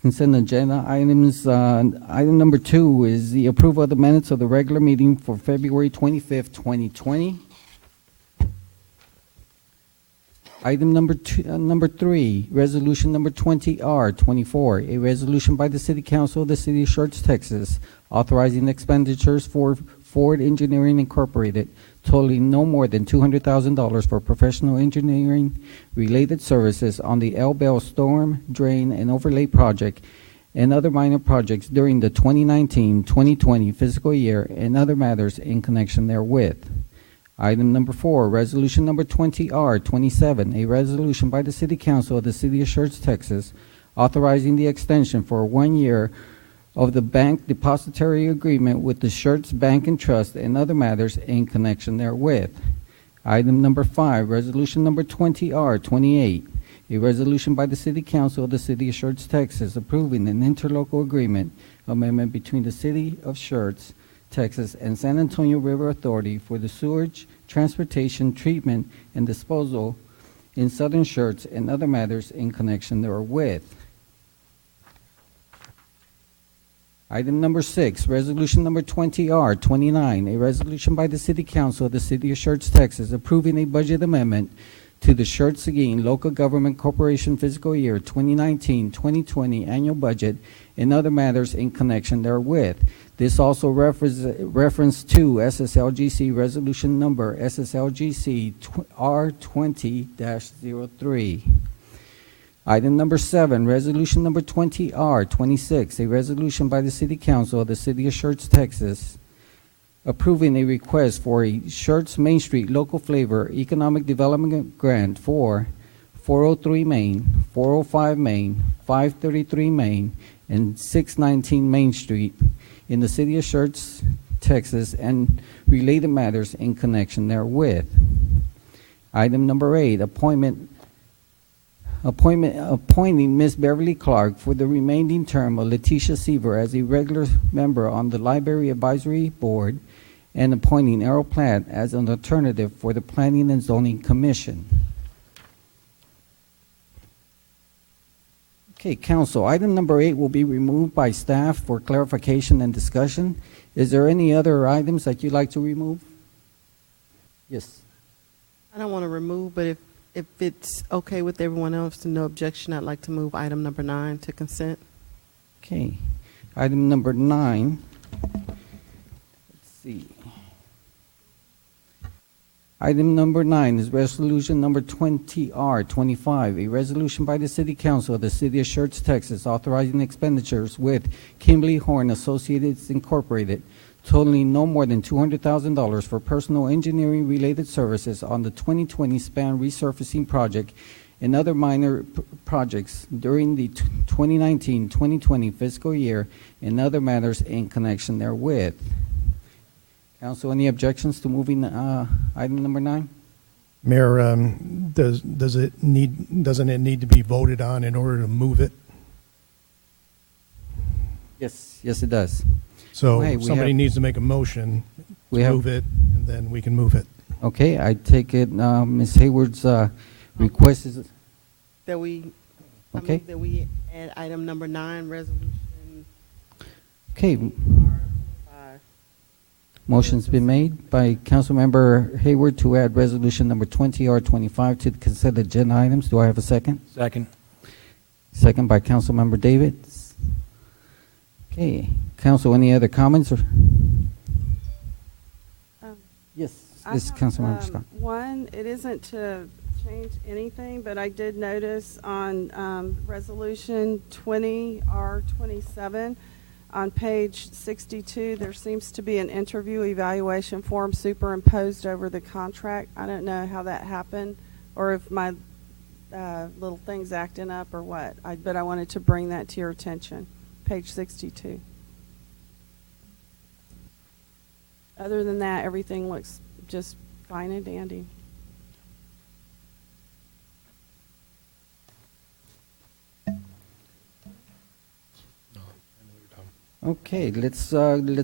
Consent agenda items, item number 2 is the approval of the minutes of the regular meeting for February 25th, 2020. Item number 3, resolution number 20R24, a resolution by the City Council of the City of Schertz, Texas, authorizing expenditures for Ford Engineering Incorporated, totaling no more than $200,000 for professional engineering related services on the Elbell Storm, Drain, and Overlay Project and other minor projects during the 2019-2020 fiscal year and other matters in connection therewith. Item number 4, resolution number 20R27, a resolution by the City Council of the City of Schertz, Texas, authorizing the extension for 1 year of the bank depository agreement with the Schertz Bank and Trust and other matters in connection therewith. Item number 5, resolution number 20R28, a resolution by the City Council of the City of Schertz, Texas, approving an interlocal agreement amendment between the City of Schertz, Texas, and San Antonio River Authority for the sewage, transportation, treatment, and disposal in Southern Schertz and other matters in connection therewith. Item number 6, resolution number 20R29, a resolution by the City Council of the City of Schertz, Texas, approving a budget amendment to the Schertz Seguin Local Government Corporation fiscal year 2019-2020 annual budget and other matters in connection therewith. This also reference to SSLGC resolution number SSLGC R20-03. Item number 7, resolution number 20R26, a resolution by the City Council of the City of Schertz, Texas, approving a request for a Schertz Main Street Local Flavor Economic Development Grant for 403 Main, 405 Main, 533 Main, and 619 Main Street in the City of Schertz, Texas, and related matters in connection therewith. Item number 8, appointing Ms. Beverly Clark for the remaining term of Letitia Seaver as a regular member on the Library Advisory Board and appointing Errol Platt as an alternative for the Planning and Zoning Commission. Okay, Council, item number 8 will be removed by staff for clarification and discussion. Is there any other items that you'd like to remove? Yes. I don't want to remove, but if it's okay with everyone else, no objection, I'd like to move item number 9 to consent. Okay, item number 9. Let's see. Item number 9 is resolution number 20R25, a resolution by the City Council of the City of Schertz, Texas, authorizing expenditures with Kimley Horn Associates Incorporated, totaling no more than $200,000 for personal engineering related services on the 2020 span resurfacing project and other minor projects during the 2019-2020 fiscal year and other matters in connection therewith. Council, any objections to moving item number 9? Mayor, doesn't it need to be voted on in order to move it? Yes, it does. So Okay, somebody needs to make a motion to move it, and then we can move it. Okay, I take it Ms. Hayward's request is... That we, Okay. that we add item number 9, resolution. Okay. Motion's been made by Councilmember Hayward to add resolution number 20R25 to the consent agenda items. Do I have a second? Second. Second by Councilmember Davids. Okay. Council, any other comments? Or? Yes, this is Councilmember Scott. One, it isn't to change anything, but I did notice on resolution 20R27, on page 62, there seems to be an interview evaluation form superimposed over the contract. I don't know how that happened or if my little thing's acting up or what, but I wanted to bring that to your attention. page 62. Other than that, everything looks just fine and dandy. Okay, let's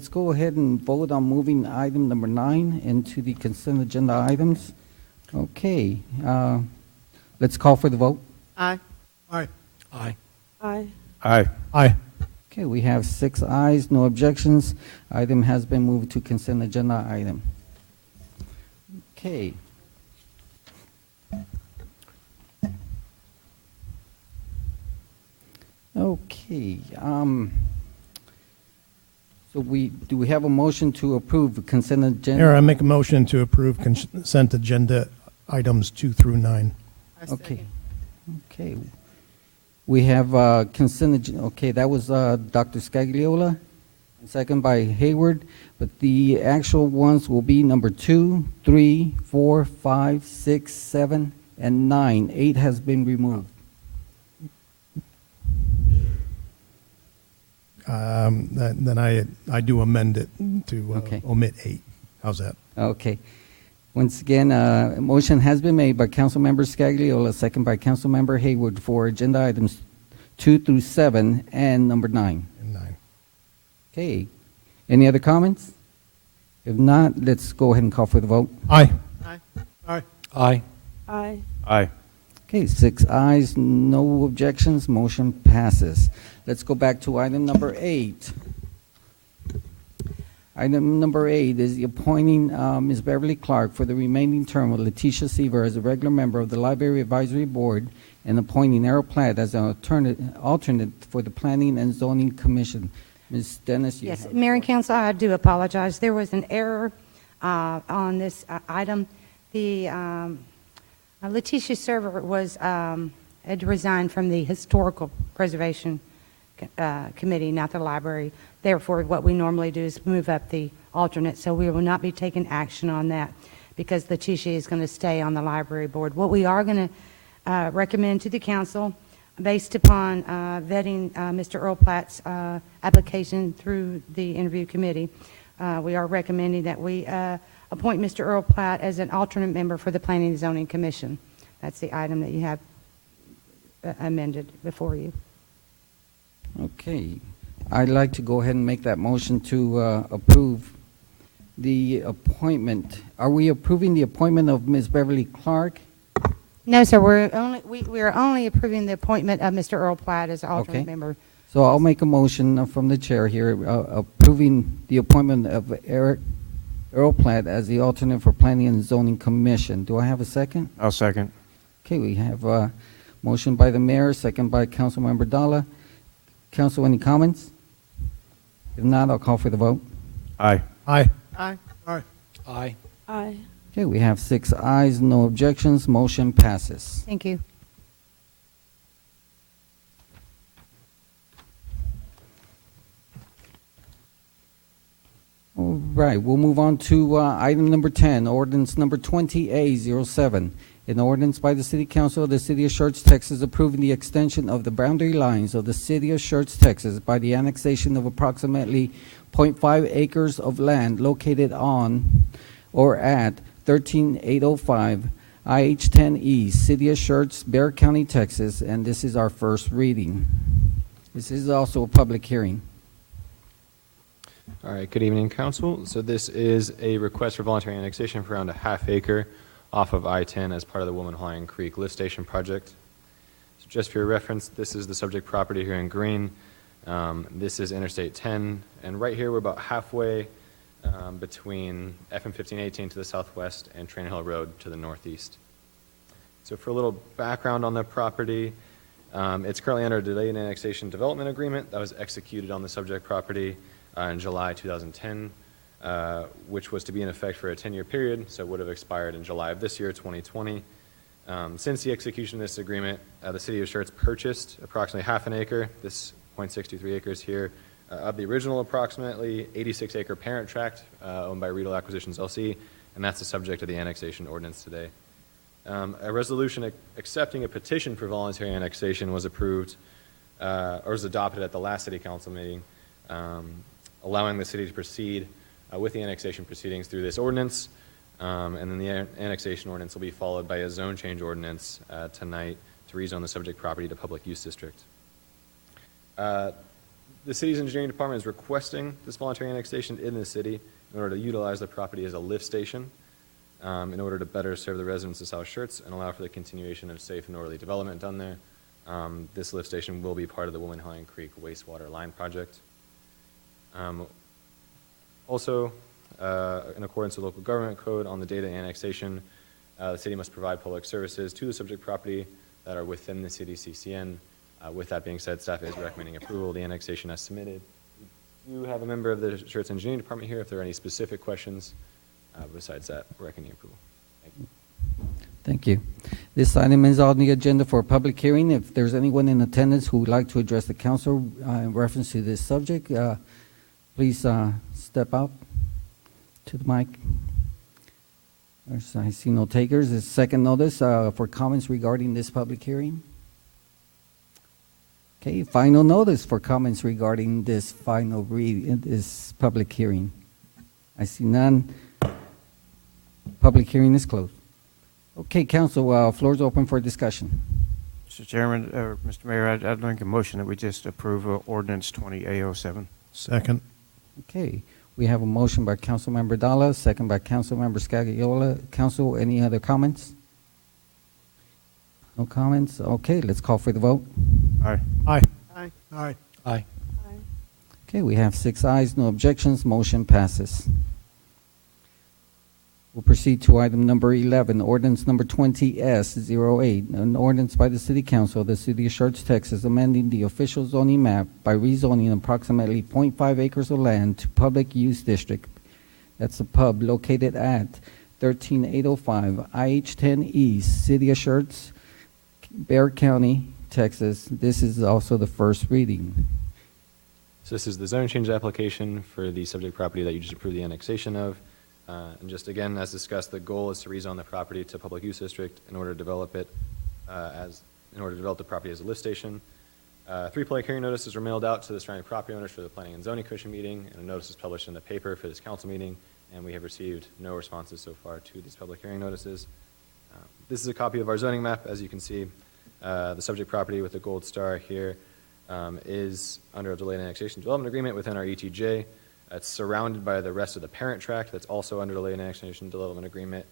go ahead and vote on moving item number 9 into the consent agenda items. Okay, let's call for the vote. Aye. Aye. Aye. Aye. Aye. Aye. Okay, we have 6 ayes, no objections. Item has been moved to consent agenda item. Okay. Okay, so do we have a motion to approve consent agenda? Mayor, I make a motion to approve consent agenda items 2 through 9. Okay. Okay. We have consent agenda. Okay, that was Dr. Scagliola, second by Hayward. But the actual ones will be number 2, 3, 4, 5, 6, 7, and 9. 8 has been removed. Then I do amend it to omit 8. How's that? Okay. Once again, a motion has been made by Councilmember Scagliola, second by Councilmember Hayward for agenda items 2 through 7 and number 9. And 9. Okay. Any other comments? If not, let's go ahead and call for the vote. Aye. Aye. Aye. Aye. Aye. Okay, 6 ayes, no objections, motion passes. Let's go back to item number 8. Item number 8 is the appointing Ms. Beverly Clark for the remaining term of Letitia Seaver as a regular member of the Library Advisory Board and appointing Errol Platt as an alternate for the Planning and Zoning Commission. Ms. Dennis, you Yes, have- Mayor and Council, I do apologize. There was an error on this item. The Letitia Server had resigned from the Historical Preservation Committee, not the library. Therefore, what we normally do is move up the alternate, so we will not be taking action on that because Letitia is going to stay on the library board. What we are going to recommend to the council, based upon vetting Mr. Earl Platt's application through the interview committee, we are recommending that we appoint Mr. Earl Platt as an alternate member for the Planning and Zoning Commission. That's the item that you have amended before you. Okay. I'd like to go ahead and make that motion to approve the appointment. Are we approving the appointment of Ms. Beverly Clark? No, sir. We are only approving the appointment of Mr. Earl Platt as alternate member. So I'll make a motion from the chair here approving the appointment of Earl Platt as the alternate for Planning and Zoning Commission. Do I have a second? I'll second. Okay, we have a motion by the mayor, second by Councilmember Dalla. Council, any comments? If not, I'll call for the vote. Aye. Aye. Aye. Aye. Aye. Aye. Okay, we have 6 ayes, no objections, motion passes. Thank you. All right, we'll move on to item number 10, ordinance number 20A07. An ordinance by the City Council of the City of Schertz, Texas, approving the extension of the boundary lines of the City of Schertz, Texas, by the annexation of approximately 0.5 acres of land located on or at 13805 IH-10 East, City of Schertz, Bexar County, Texas, and this is our first reading. This is also a public hearing. All right, good evening, Council. So this is a request for voluntary annexation for around a half acre off of I-10 as part of the Woman-Hawaiian Creek Lift Station project. So just for your reference, this is the subject property here in green. This is Interstate 10, and right here we're about halfway between FM 1518 to the southwest and Train Hill Road to the northeast. So for a little background on the property, it's currently under a delayed annexation development agreement that was executed on the subject property in July 2010, which was to be in effect for a 10-year period, so it would have expired in July of this year, 2020. Since the execution of this agreement, the City of Schertz purchased approximately half an acre, this 0.623 acres here, of the original approximately 86-acre parent tract owned by Riedel Acquisitions LC, and that's the subject of the annexation ordinance today. A resolution accepting a petition for voluntary annexation was approved or was adopted at the last city council meeting, allowing the city to proceed with the annexation proceedings through this ordinance. And then the annexation ordinance will be followed by a zone change ordinance tonight to rezone the subject property to public use district. The city's engineering department is requesting this voluntary annexation in the city in order to utilize the property as a lift station in order to better serve the residents of South Schertz and allow for the continuation of safe and orderly development done there. This lift station will be part of the Woman-Hine Creek wastewater line project. Also, in accordance with local government code on the data annexation, the city must provide public services to the subject property that are within the city CCN. With that being said, staff is recommending approval of the annexation as submitted. We do have a member of the Schertz Engineering Department here if there are any specific questions. Besides that, we're recommending approval. Thank you. Thank you. This item is on the agenda for a public hearing. If there's anyone in attendance who would like to address the council in reference to this subject, please step up to the mic. I see no takers. This second notice for comments regarding this public hearing. Okay, final notice for comments regarding this this public hearing. I see none. Public hearing is closed. Okay, council, floor is open for discussion. Mr. Chairman, Mr. Mayor, I'd make a motion that we just approve ordinance 20A07. Second. Okay, we have a motion by Councilmember Dalla, second by Councilmember Scagliola. Council, any other comments? No comments? Okay, let's call for the vote. Aye. Aye. Aye. Aye. Aye. Okay, we have 6 ayes, no objections, motion passes. We'll proceed to item number 11, ordinance number 20S08, an ordinance by the City Council of the City of Schertz, Texas, amending the official zoning map by rezoning approximately 0.5 acres of land to public use district. That's a pub located at 13805 IH-10 East, City of Schertz, Bexar County, Texas. This is also the first reading. So this is the zone change application for the subject property that you just approved the annexation of. And just again, as discussed, the goal is to rezone the property to public use district in order to develop it the property as a lift station. 3 public hearing notices were mailed out to the surrounding property owners for the Planning and Zoning Commission meeting, and a notice is published in the paper for this council meeting, and we have received no responses so far to these public hearing notices. This is a copy of our zoning map. As you can see, the subject property with the gold star here is under a delayed annexation development agreement within our ETJ. It's surrounded by the rest of the parent tract that's also under delayed annexation development agreement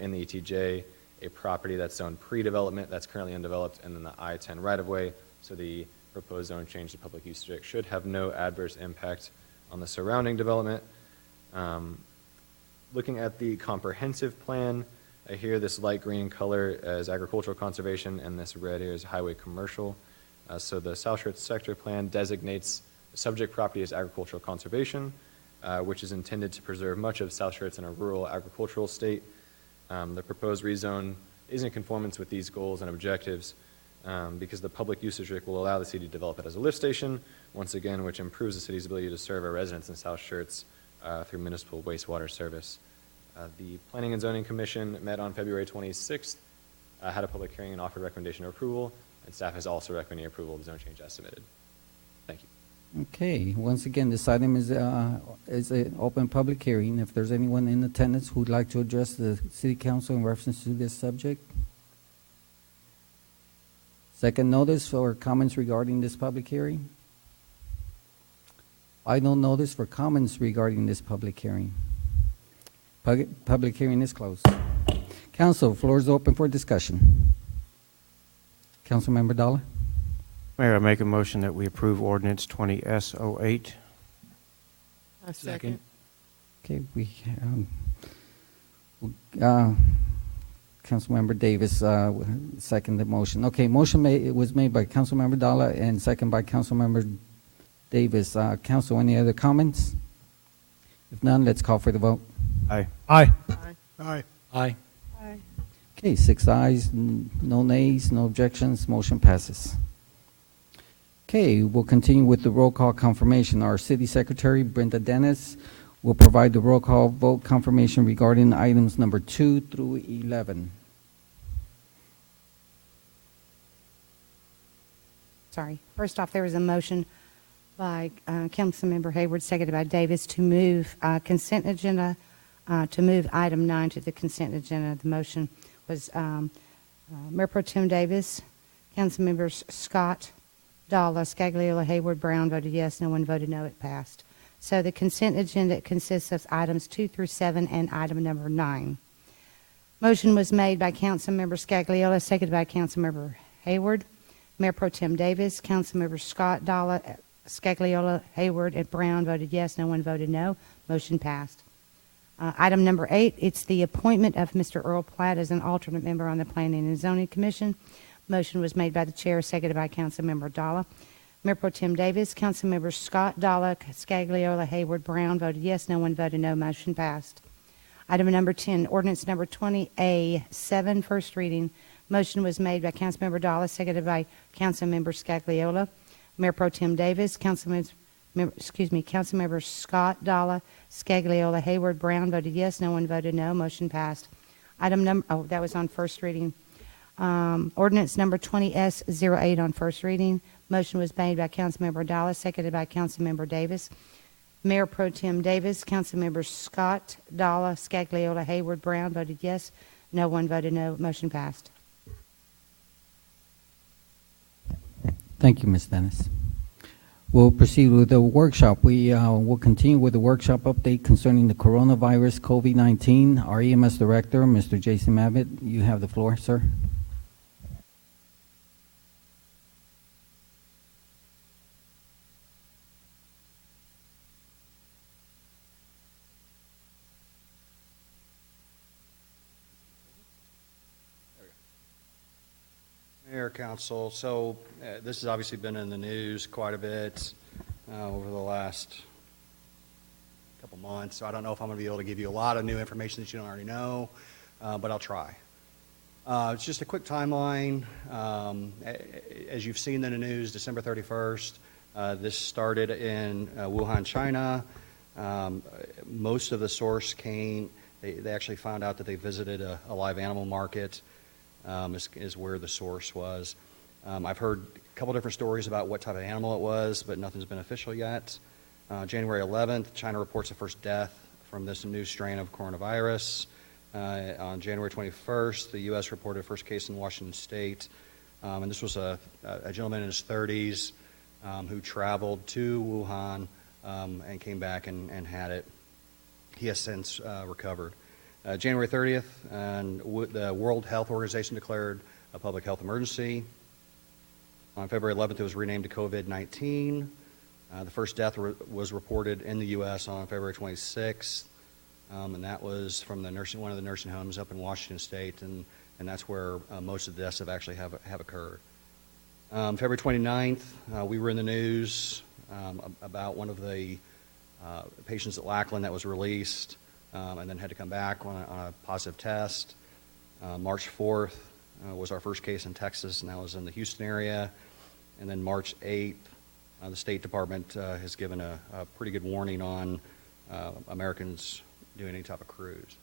in the ETJ, a property that's zoned pre-development that's currently undeveloped, and then the I-10 right-of-way. So the proposed zone change to public use district should have no adverse impact on the surrounding development. Looking at the comprehensive plan, here this light green color is agricultural conservation, and this red here is highway commercial. So the South Schertz sector plan designates the subject property as agricultural conservation, which is intended to preserve much of South Schertz in a rural agricultural state. The proposed rezone is in conformance with these goals and objectives because the public use district will allow the city to develop it as a lift station, once again, which improves the city's ability to serve our residents in South Schertz through municipal wastewater service. The Planning and Zoning Commission met on February 26th, had a public hearing and offered recommendation of approval, and staff has also recommended approval of the zone change as submitted. Thank you. Okay, once again, this item is an open public hearing. If there's anyone in attendance who'd like to address the City Council in reference to this subject. Second notice or comments regarding this public hearing. Final notice for comments regarding this public hearing. Public hearing is closed. Council, floor is open for discussion. Councilmember Dalla. Mayor, I make a motion that we approve ordinance 20S08. I second. Okay, we Councilmember Davis second the motion. Okay, motion was made by Councilmember Dalla and second by Councilmember Davis. Council, any other comments? If none, let's call for the vote. Aye. Aye. Aye. Aye. Aye. Okay, 6 ayes, no nays, no objections, motion passes. Okay, we'll continue with the roll call confirmation. Our City Secretary, Brenda Dennis, will provide the roll call vote confirmation regarding items number 2 through 11. First off, there was a motion by Councilmember Hayward, seconded by Davis, to move consent agenda, to move item 9 to the consent agenda. The motion was Mayor Pro Tem Davis, Councilmembers Scott, Dalla, Scagliola, Hayward, Brown voted yes, no one voted no, it passed. So the consent agenda consists of items 2 through 7 and item number 9. Motion was made by Councilmember Scagliola, seconded by Councilmember Hayward. Mayor Pro Tem Davis, Councilmember Scott, Dalla, Scagliola, Hayward, and Brown voted yes, no one voted no. Motion passed. Item number 8, it's the appointment of Mr. Earl Platt as an alternate member on the Planning and Zoning Commission. Motion was made by the chair, seconded by Councilmember Dalla. Mayor Pro Tem Davis, Councilmembers Scott, Dalla, Scagliola, Hayward, Brown voted yes, no one voted no. Motion passed. Item number 10, ordinance number 20A7, first reading. Motion was made by Councilmember Dalla, seconded by Councilmember Scagliola. Mayor Pro Tem Davis, Councilmember Scott, Dalla, Scagliola, Hayward, Brown voted yes, no one voted no. Motion passed. Item number, that was on first reading. Ordinance number 20S08 on first reading. Motion was made by Councilmember Dalla, seconded by Councilmember Davis. Mayor Pro Tem Davis, Councilmembers Scott, Dalla, Scagliola, Hayward, Brown voted yes, no one voted no. Motion passed. Thank you, Ms. Dennis. We'll proceed with the workshop. We will continue with the workshop update concerning the coronavirus COVID-19. Our EMS Director, Mr. Jason Mabbitt, you have the floor, sir. Mayor, Council, so this has obviously been in the news quite a bit over the last couple months, so I don't know if I'm going to be able to give you a lot of new information that you don't already know, but I'll try. It's just a quick timeline. As you've seen in the news, December 31st, this started in Wuhan, China. Most of the source came, they actually found out that they visited a live animal market. Is where the source was. I've heard a couple different stories about what type of animal it was, but nothing's been official yet. January 11th, China reports the first death from this new strain of coronavirus. On January 21st, the U.S. reported first case in Washington State. And this was a gentleman in his 30s who traveled to Wuhan and came back and had it. He has since recovered. January 30th, and the World Health Organization declared a public health emergency. On February 11th, it was renamed to COVID-19. The first death was reported in the U.S. on February 26th, and that was from one of the nursing homes up in Washington State, and that's where most of the deaths actually have occurred. February 29th, we were in the news about one of the patients at Lackland that was released. And then had to come back on a positive test. March 4th was our first case in Texas, and that was in the Houston area. And then March 8th, the State Department has given a pretty good warning on Americans doing any type of cruise.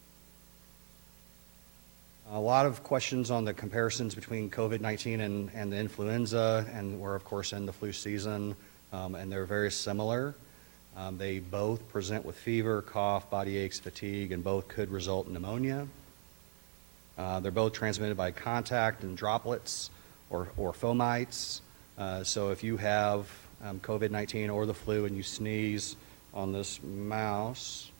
A lot of questions on the comparisons between COVID-19 and the influenza, and we're, of course, in the flu season, and they're very similar. They both present with fever, cough, body aches, fatigue, and both could result in pneumonia. They're both transmitted by contact and droplets or fomites. So if you have COVID-19 or the flu and you sneeze on this mouse,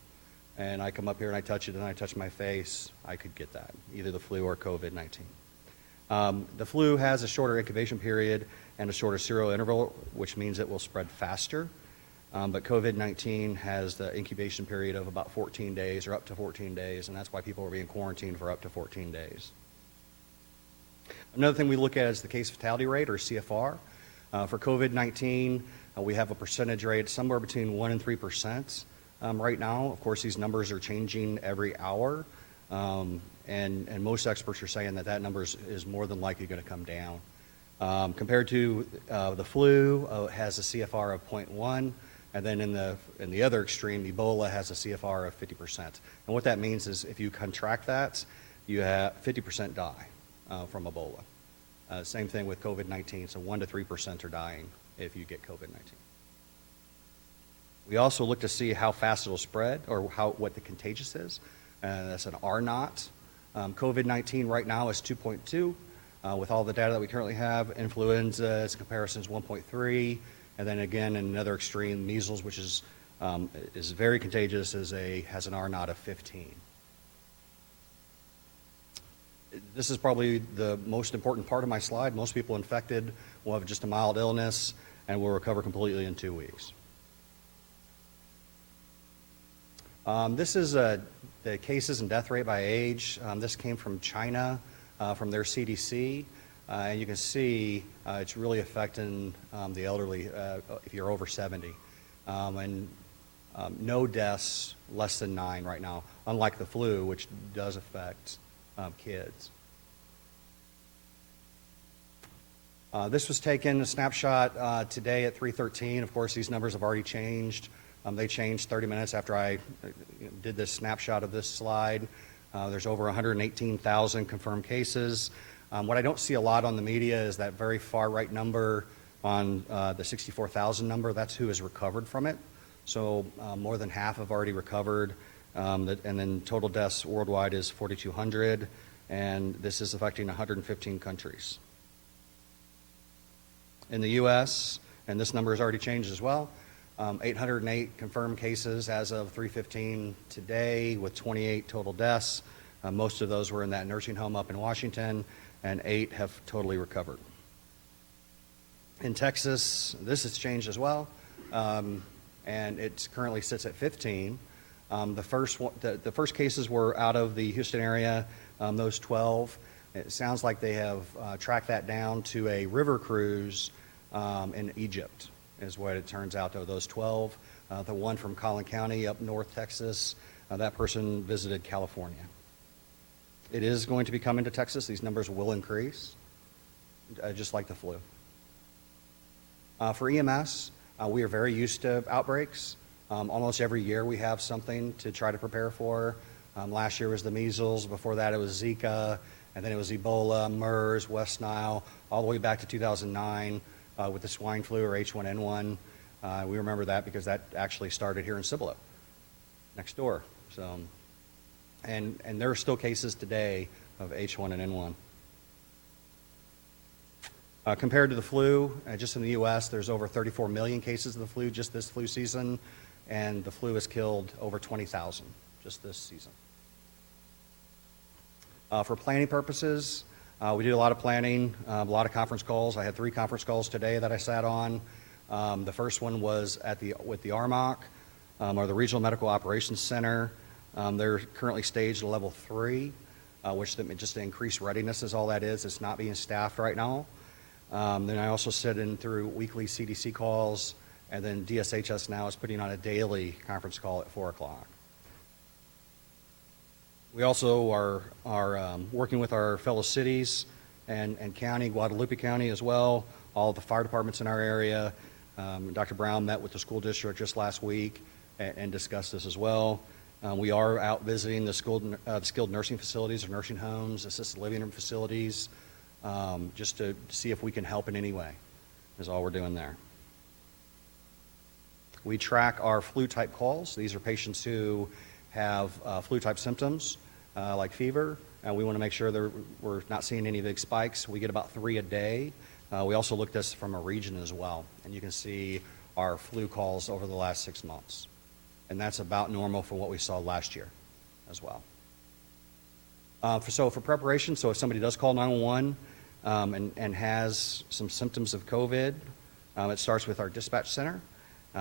and I come up here and I touch it and I touch my face, I could get that, either the flu or COVID-19. The flu has a shorter incubation period and a shorter serial interval, which means it will spread faster. But COVID-19 has the incubation period of about 14 days or up to 14 days, and that's why people are being quarantined for up to 14 days. Another thing we look at is the case fatality rate, or CFR. For COVID-19, we have a percentage rate somewhere between 1% and 3% right now. Of course, these numbers are changing every hour, and most experts are saying that number is more than likely going to come down. Compared to the flu, has a CFR of 0.1. And then in the other extreme, Ebola has a CFR of 50%. And what that means is if you contract that, you have 50% die from Ebola. Same thing with COVID-19, so 1 to 3% are dying if you get COVID-19. We also look to see how fast it'll spread or what the contagious is. That's an R naught. COVID-19 right now is 2.2. With all the data that we currently have, influenza's comparison is 1.3, and then again, in another extreme, measles, which is very contagious, has an R naught of 15. This is probably the most important part of my slide. Most people infected will have just a mild illness and will recover completely in 2 weeks. This is the cases and death rate by age. This came from China, from their CDC. And you can see it's really affecting the elderly if you're over 70. And no deaths less than 9 right now, unlike the flu, which does affect kids. This was taken, a snapshot today at 3:13. Of course, these numbers have already changed. They changed 30 minutes after I did this snapshot of this slide. There's over 118,000 confirmed cases. What I don't see a lot on the media is that very far right number on the 64,000 number. That's who has recovered from it. So more than half have already recovered. And then total deaths worldwide is 4,200, and this is affecting 115 countries. In the U.S., and this number has already changed as well, 808 confirmed cases as of 3:15 today, with 28 total deaths. Most of those were in that nursing home up in Washington, and 8 have totally recovered. In Texas, this has changed as well, and it currently sits at 15. The first cases were out of the Houston area, those 12. It sounds like they have tracked that down to a river cruise in Egypt, is what it turns out, of those 12. The one from Collin County up north Texas, that person visited California. It is going to be coming to Texas. These numbers will increase, just like the flu. For EMS, we are very used to outbreaks. Almost every year we have something to try to prepare for. Last year was the measles. Before that it was Zika. And then it was Ebola, MERS, West Nile, all the way back to 2009 with the swine flu or H1N1. We remember that because that actually started here in Cibolo, next door. So, and there are still cases today of H1 and N1. Compared to the flu, just in the U.S., there's over 34 million cases of the flu just this flu season, and the flu has killed over 20,000 just this season. For planning purposes, we do a lot of planning, a lot of conference calls. I had 3 conference calls today that I sat on. The first one was with the RMOC, or the Regional Medical Operations Center. They're currently staged at level 3, which just to increase readiness is all that is. It's not being staffed right now. Then I also sit in through weekly CDC calls, and then DSHS now is putting on a daily conference call at 4 o'clock. We also are working with our fellow cities and county, Guadalupe County as well, all the fire departments in our area. Dr. Brown met with the school district just last week and discussed this as well. We are out visiting the skilled nursing facilities or nursing homes, assisted living facilities, just to see if we can help in any way, is all we're doing there. We track our flu-type calls. These are patients who have flu-type symptoms, like fever, and we want to make sure that we're not seeing any big spikes. We get about 3 a day. We also looked at this from a region as well, and you can see our flu calls over the last 6 months. And that's about normal for what we saw last year as well. For preparation, so if somebody does call 911 and has some symptoms of COVID, it starts with our dispatch center.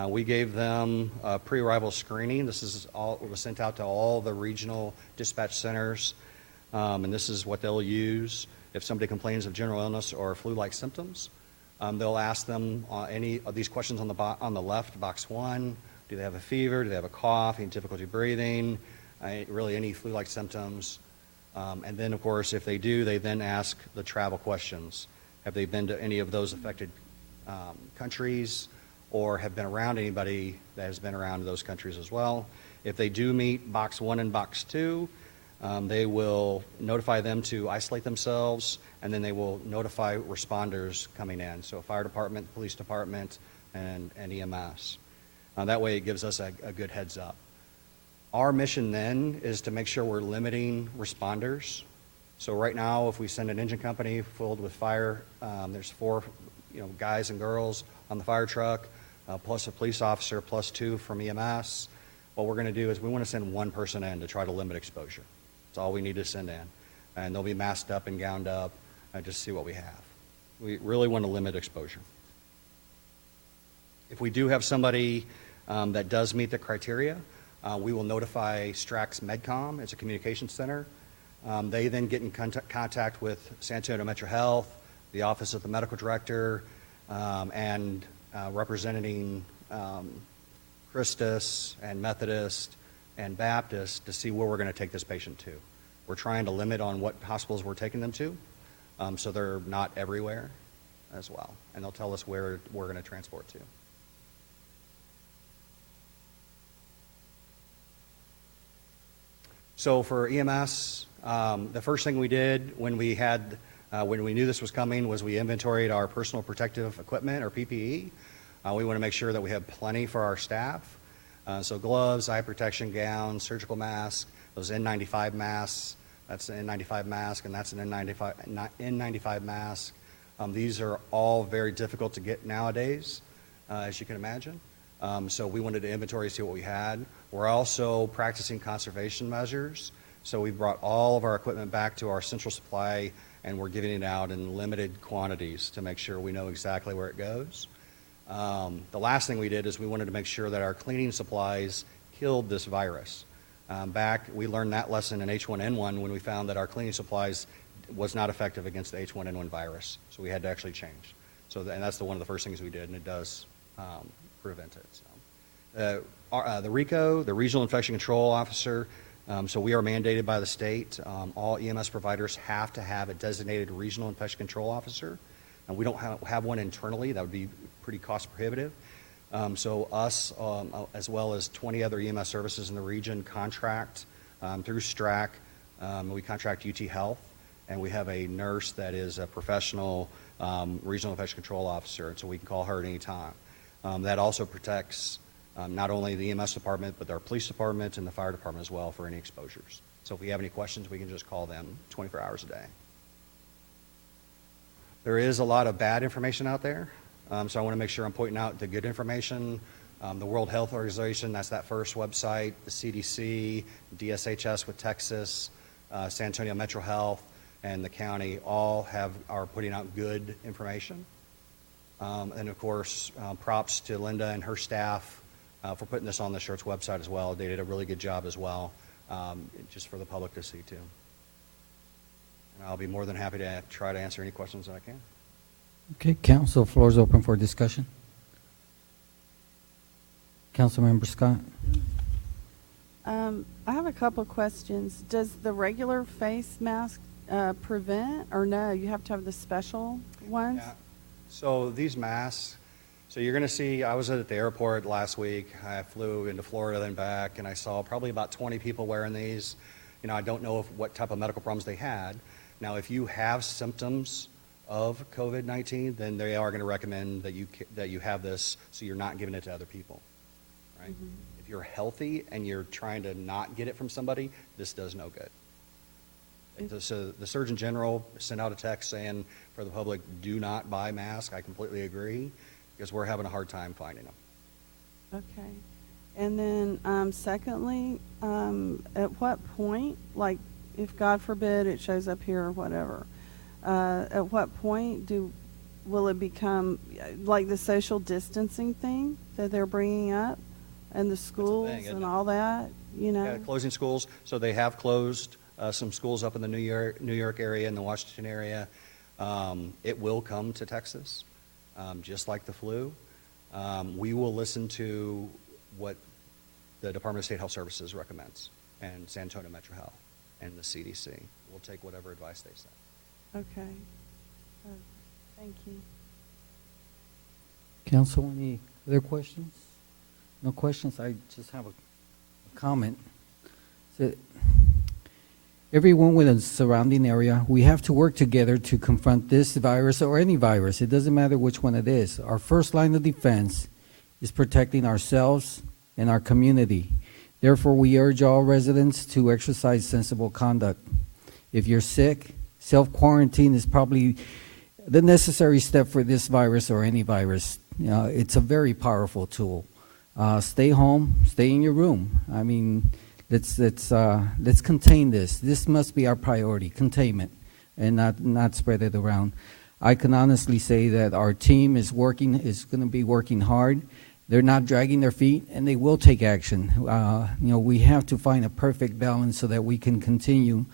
We gave them pre-arrival screening. This is all, it was sent out to all the regional dispatch centers, and this is what they'll use if somebody complains of general illness or flu-like symptoms. They'll ask them any of these questions on the left, box 1. Do they have a fever? Do they have a cough? Any difficulty breathing? Really any flu-like symptoms? And then, of course, if they do, they then ask the travel questions. Have they been to any of those affected countries, or have been around anybody that has been around those countries as well? If they do meet box 1 and box 2, They will notify them to isolate themselves, and then they will notify responders coming in, so fire department, police department, and EMS. That way it gives us a good heads up. Our mission then is to make sure we're limiting responders. So right now, if we send an engine company filled with fire, there's 4 guys and girls on the fire truck, plus a police officer, plus 2 from EMS. What we're going to do is we want to send 1 person in to try to limit exposure. That's all we need to send in. And they'll be masked up and gowned up and just see what we have. We really want to limit exposure. If we do have somebody that does meet the criteria, we will notify Strax MedCom. It's a communications center. They then get in contact with San Antonio Metro Health, the Office of the Medical Director, and representing Christus and Methodist and Baptist to see where we're going to take this patient to. We're trying to limit on what hospitals we're taking them to, so they're not everywhere as well. And they'll tell us where we're going to transport to. So for EMS, the first thing we did when we knew this was coming was we inventoried our personal protective equipment, or PPE. We want to make sure that we have plenty for our staff. So gloves, eye protection gowns, surgical masks, those N95 masks. That's an N95 mask, and that's an N95 mask. These are all very difficult to get nowadays, as you can imagine. So we wanted to inventory, see what we had. We're also practicing conservation measures. So we brought all of our equipment back to our central supply, and we're giving it out in limited quantities to make sure we know exactly where it goes. The last thing we did is we wanted to make sure that our cleaning supplies killed this virus. We learned that lesson in H1N1 when we found that our cleaning supplies was not effective against the H1N1 virus. So we had to actually change. And that's one of the first things we did, and it does prevent it. So, the RICO, the Regional Infection Control Officer, so we are mandated by the state. All EMS providers have to have a designated Regional Infection Control Officer. And we don't have one internally. That would be pretty cost prohibitive. So us, as well as 20 other EMS services in the region, contract through STRAC. We contract UT Health, and we have a nurse that is a professional Regional Infection Control Officer, and so we can call her at any time. That also protects not only the EMS department, but our police department and the fire department as well for any exposures. So if we have any questions, we can just call them 24 hours a day. There is a lot of bad information out there, so I want to make sure I'm pointing out the good information. The World Health Organization, that's that first website, the CDC, DSHS with Texas, San Antonio Metro Health, and the county all are putting out good information. And of course, props to Linda and her staff for putting this on the Schertz website as well. They did a really good job as well, just for the public to see too. And I'll be more than happy to try to answer any questions that I can. Okay, council, floor is open for discussion. Councilmember Scott. I have a couple of questions. Does the regular face mask prevent, or no? You have to have the special ones? Yeah. So these masks, so you're going to see, I was at the airport last week. I flew into Florida then back, and I saw probably about 20 people wearing these. I don't know what type of medical problems they had. Now, if you have symptoms of COVID-19, then they are going to recommend that you have this so you're not giving it to other people, right? Mm-hmm. If you're healthy and you're trying to not get it from somebody, this does no good. So the Surgeon General sent out a text saying for the public, do not buy masks. I completely agree, because we're having a hard time finding them. Okay. And then secondly, at what point, like if God forbid it shows up here or whatever, at what point will it become like the social distancing thing that they're bringing up and the schools and all that, Yeah, closing schools. So they have closed some schools up in the New York area and the Washington area. It will come to Texas, just like the flu. We will listen to what the Department of State Health Services recommends, and San Antonio Metro Health, and the CDC. We'll take whatever advice they say. Okay. Thank you. Council, any other questions? No questions? I just have a comment. So, everyone within the surrounding area, we have to work together to confront this virus or any virus. It doesn't matter which one it is. Our first line of defense is protecting ourselves and our community. Therefore, we urge all residents to exercise sensible conduct. If you're sick, self-quarantine is probably the necessary step for this virus or any virus. It's a very powerful tool. Stay home, stay in your room. I mean, let's contain this. This must be our priority, containment, and not spread it around. I can honestly say that our team is going to be working hard. They're not dragging their feet, and they will take action. We have to find a perfect balance so that we can continue,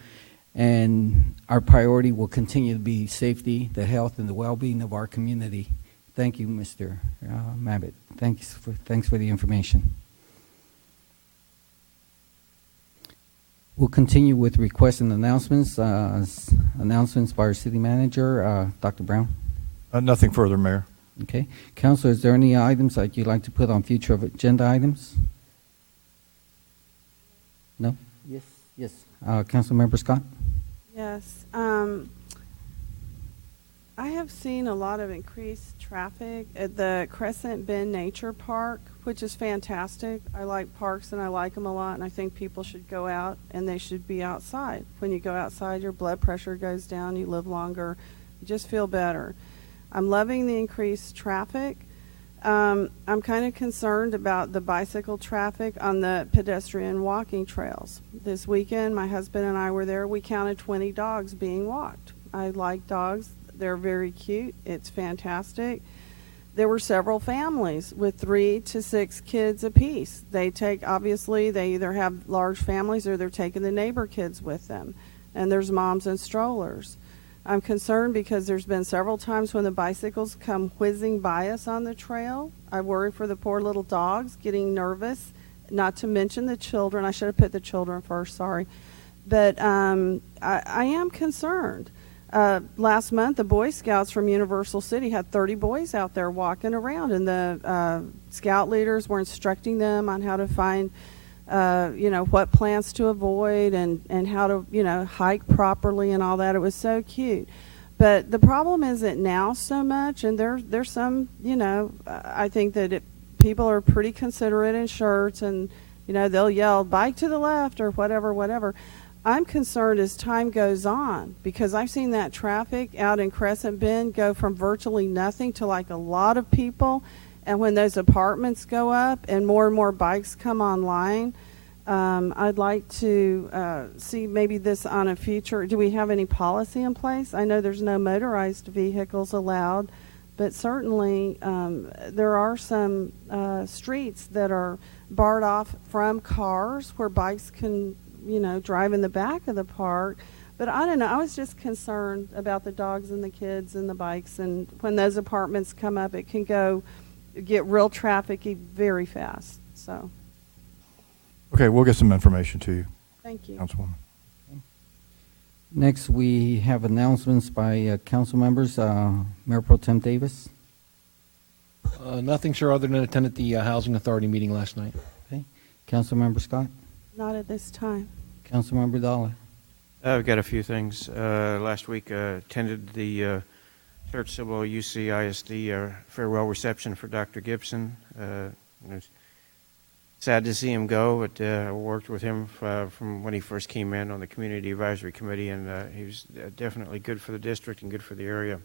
and our priority will continue to be safety, the health, and the well-being of our community. Thank you, Mr. Mabbitt. Thanks for the information. We'll continue with requests and announcements. Announcements by our city manager, Dr. Brown. Nothing further, Mayor. Okay. Councilor, is there any items that you'd like to put on future agenda items? No? Yes. Councilmember Scott? Yes. I have seen a lot of increased traffic at the Crescent Bend Nature Park, which is fantastic. I like parks and I like them a lot, and I think people should go out and they should be outside. When you go outside, your blood pressure goes down, you live longer, you just feel better. I'm loving the increased traffic. I'm kind of concerned about the bicycle traffic on the pedestrian walking trails. This weekend, my husband and I were there. We counted 20 dogs being walked. I like dogs. They're very cute. It's fantastic. There were several families with 3 to 6 kids apiece. They either have large families or they're taking the neighbor kids with them. And there's moms and strollers. I'm concerned because there's been several times when the bicycles come whizzing by us on the trail. I worry for the poor little dogs getting nervous, not to mention the children. I should have put the children first, sorry. But I am concerned. Last month, the Boy Scouts from Universal City had 30 boys out there walking around, and the scout leaders were instructing them on how to find what plants to avoid and how to, hike properly and all that. It was so cute. But the problem isn't now so much, and there's some, I think that people are pretty considerate in Schertz, and, they'll yell, bike to the left or whatever. I'm concerned as time goes on, because I've seen that traffic out in Crescent Bend go from virtually nothing to like a lot of people. And when those apartments go up and more bikes come online, I'd like to see maybe this on a future. Do we have any policy in place? I know there's no motorized vehicles allowed, but certainly there are some streets that are barred off from cars where bikes can, drive in the back of the park. But I don't know. I was just concerned about the dogs and the kids and the bikes. And when those apartments come up, it can get real trafficy very fast. So. Okay, we'll get some information to you. Thank you. Councilwoman. Next, we have announcements by council members. Mayor Pro Tem Davis. Nothing, sir, other than attended the Housing Authority meeting last night. Okay. Councilmember Scott. Not at this time. Councilmember Dollar. I've got a few things. Last week, attended the Schertz UC ISD farewell reception for Dr. Gibson. It was sad to see him go, but I worked with him from when he first came in on the Community Advisory Committee, and he was definitely good for the district and good for the area.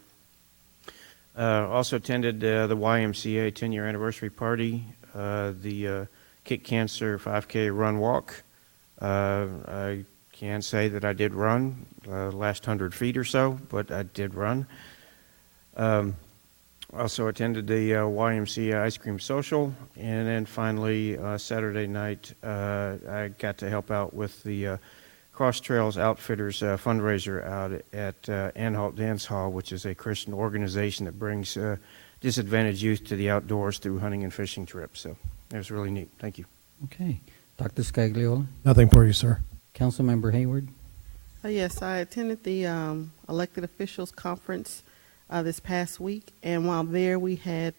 Also attended the YMCA 10-year anniversary party, the Kick Cancer 5K run walk. I can say that I did run last 100 feet or so, but I did run. Also attended the YMCA ice cream social, and then finally Saturday night I got to help out with the Cross Trails Outfitters fundraiser out at Anhalt Dance Hall, which is a Christian organization that brings disadvantaged youth to the outdoors through hunting and fishing trips. So it was really neat. Thank you. Okay. Dr. Scagliola. Nothing for you, sir. Councilmember Hayward. Yes, I attended the elected officials conference this past week, and while there we had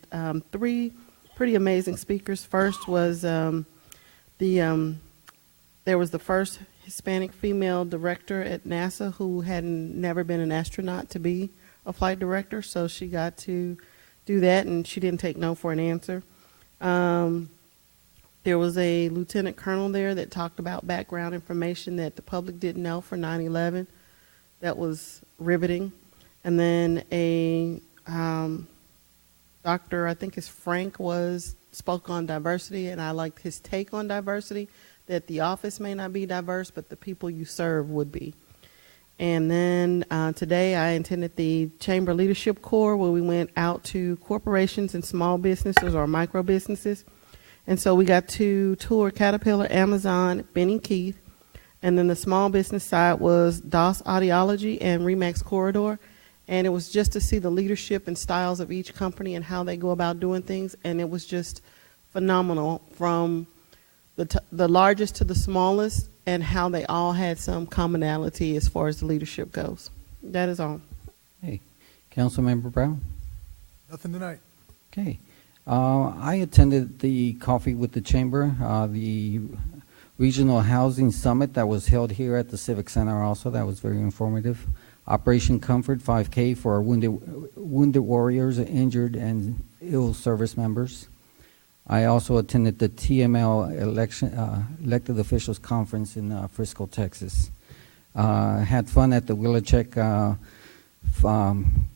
3 pretty amazing speakers. First was there was the first Hispanic female director at NASA who had never been an astronaut to be a flight director, so she got to do that, and she didn't take no for an answer. There was a lieutenant colonel there that talked about background information that the public didn't know for 9/11. That was riveting. And then a doctor, I think it's Frank, spoke on diversity, and I liked his take on diversity, that the office may not be diverse, but the people you serve would be. And then today I attended the Chamber Leadership Corps, where we went out to corporations and small businesses or micro businesses. And so we got to tour Caterpillar, Amazon, Benny Keith, and then the small business side was DOS Audiology and Remax Corridor. And it was just to see the leadership and styles of each company and how they go about doing things. And it was just phenomenal, from the largest to the smallest, and how they all had some commonality as far as the leadership goes. That is all. Hey, Councilmember Brown? Nothing tonight. Okay. I attended the Coffee with the Chamber, the Regional Housing Summit that was held here at the Civic Center also. That was very informative. Operation Comfort 5K for our wounded warriors, injured and ill service members. I also attended the TML elected officials conference in Frisco, Texas. Had fun at the Willowcheck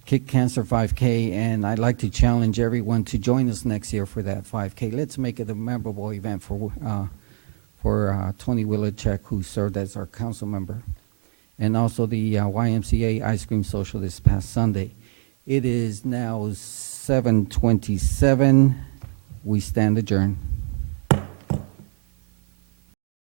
Kick Cancer 5K, and I'd like to challenge everyone to join us next year for that 5K. Let's make it a memorable event for Tony Willowcheck, who served as our council member, and also the YMCA Ice Cream Social this past Sunday. It is now 7:27. We stand adjourned.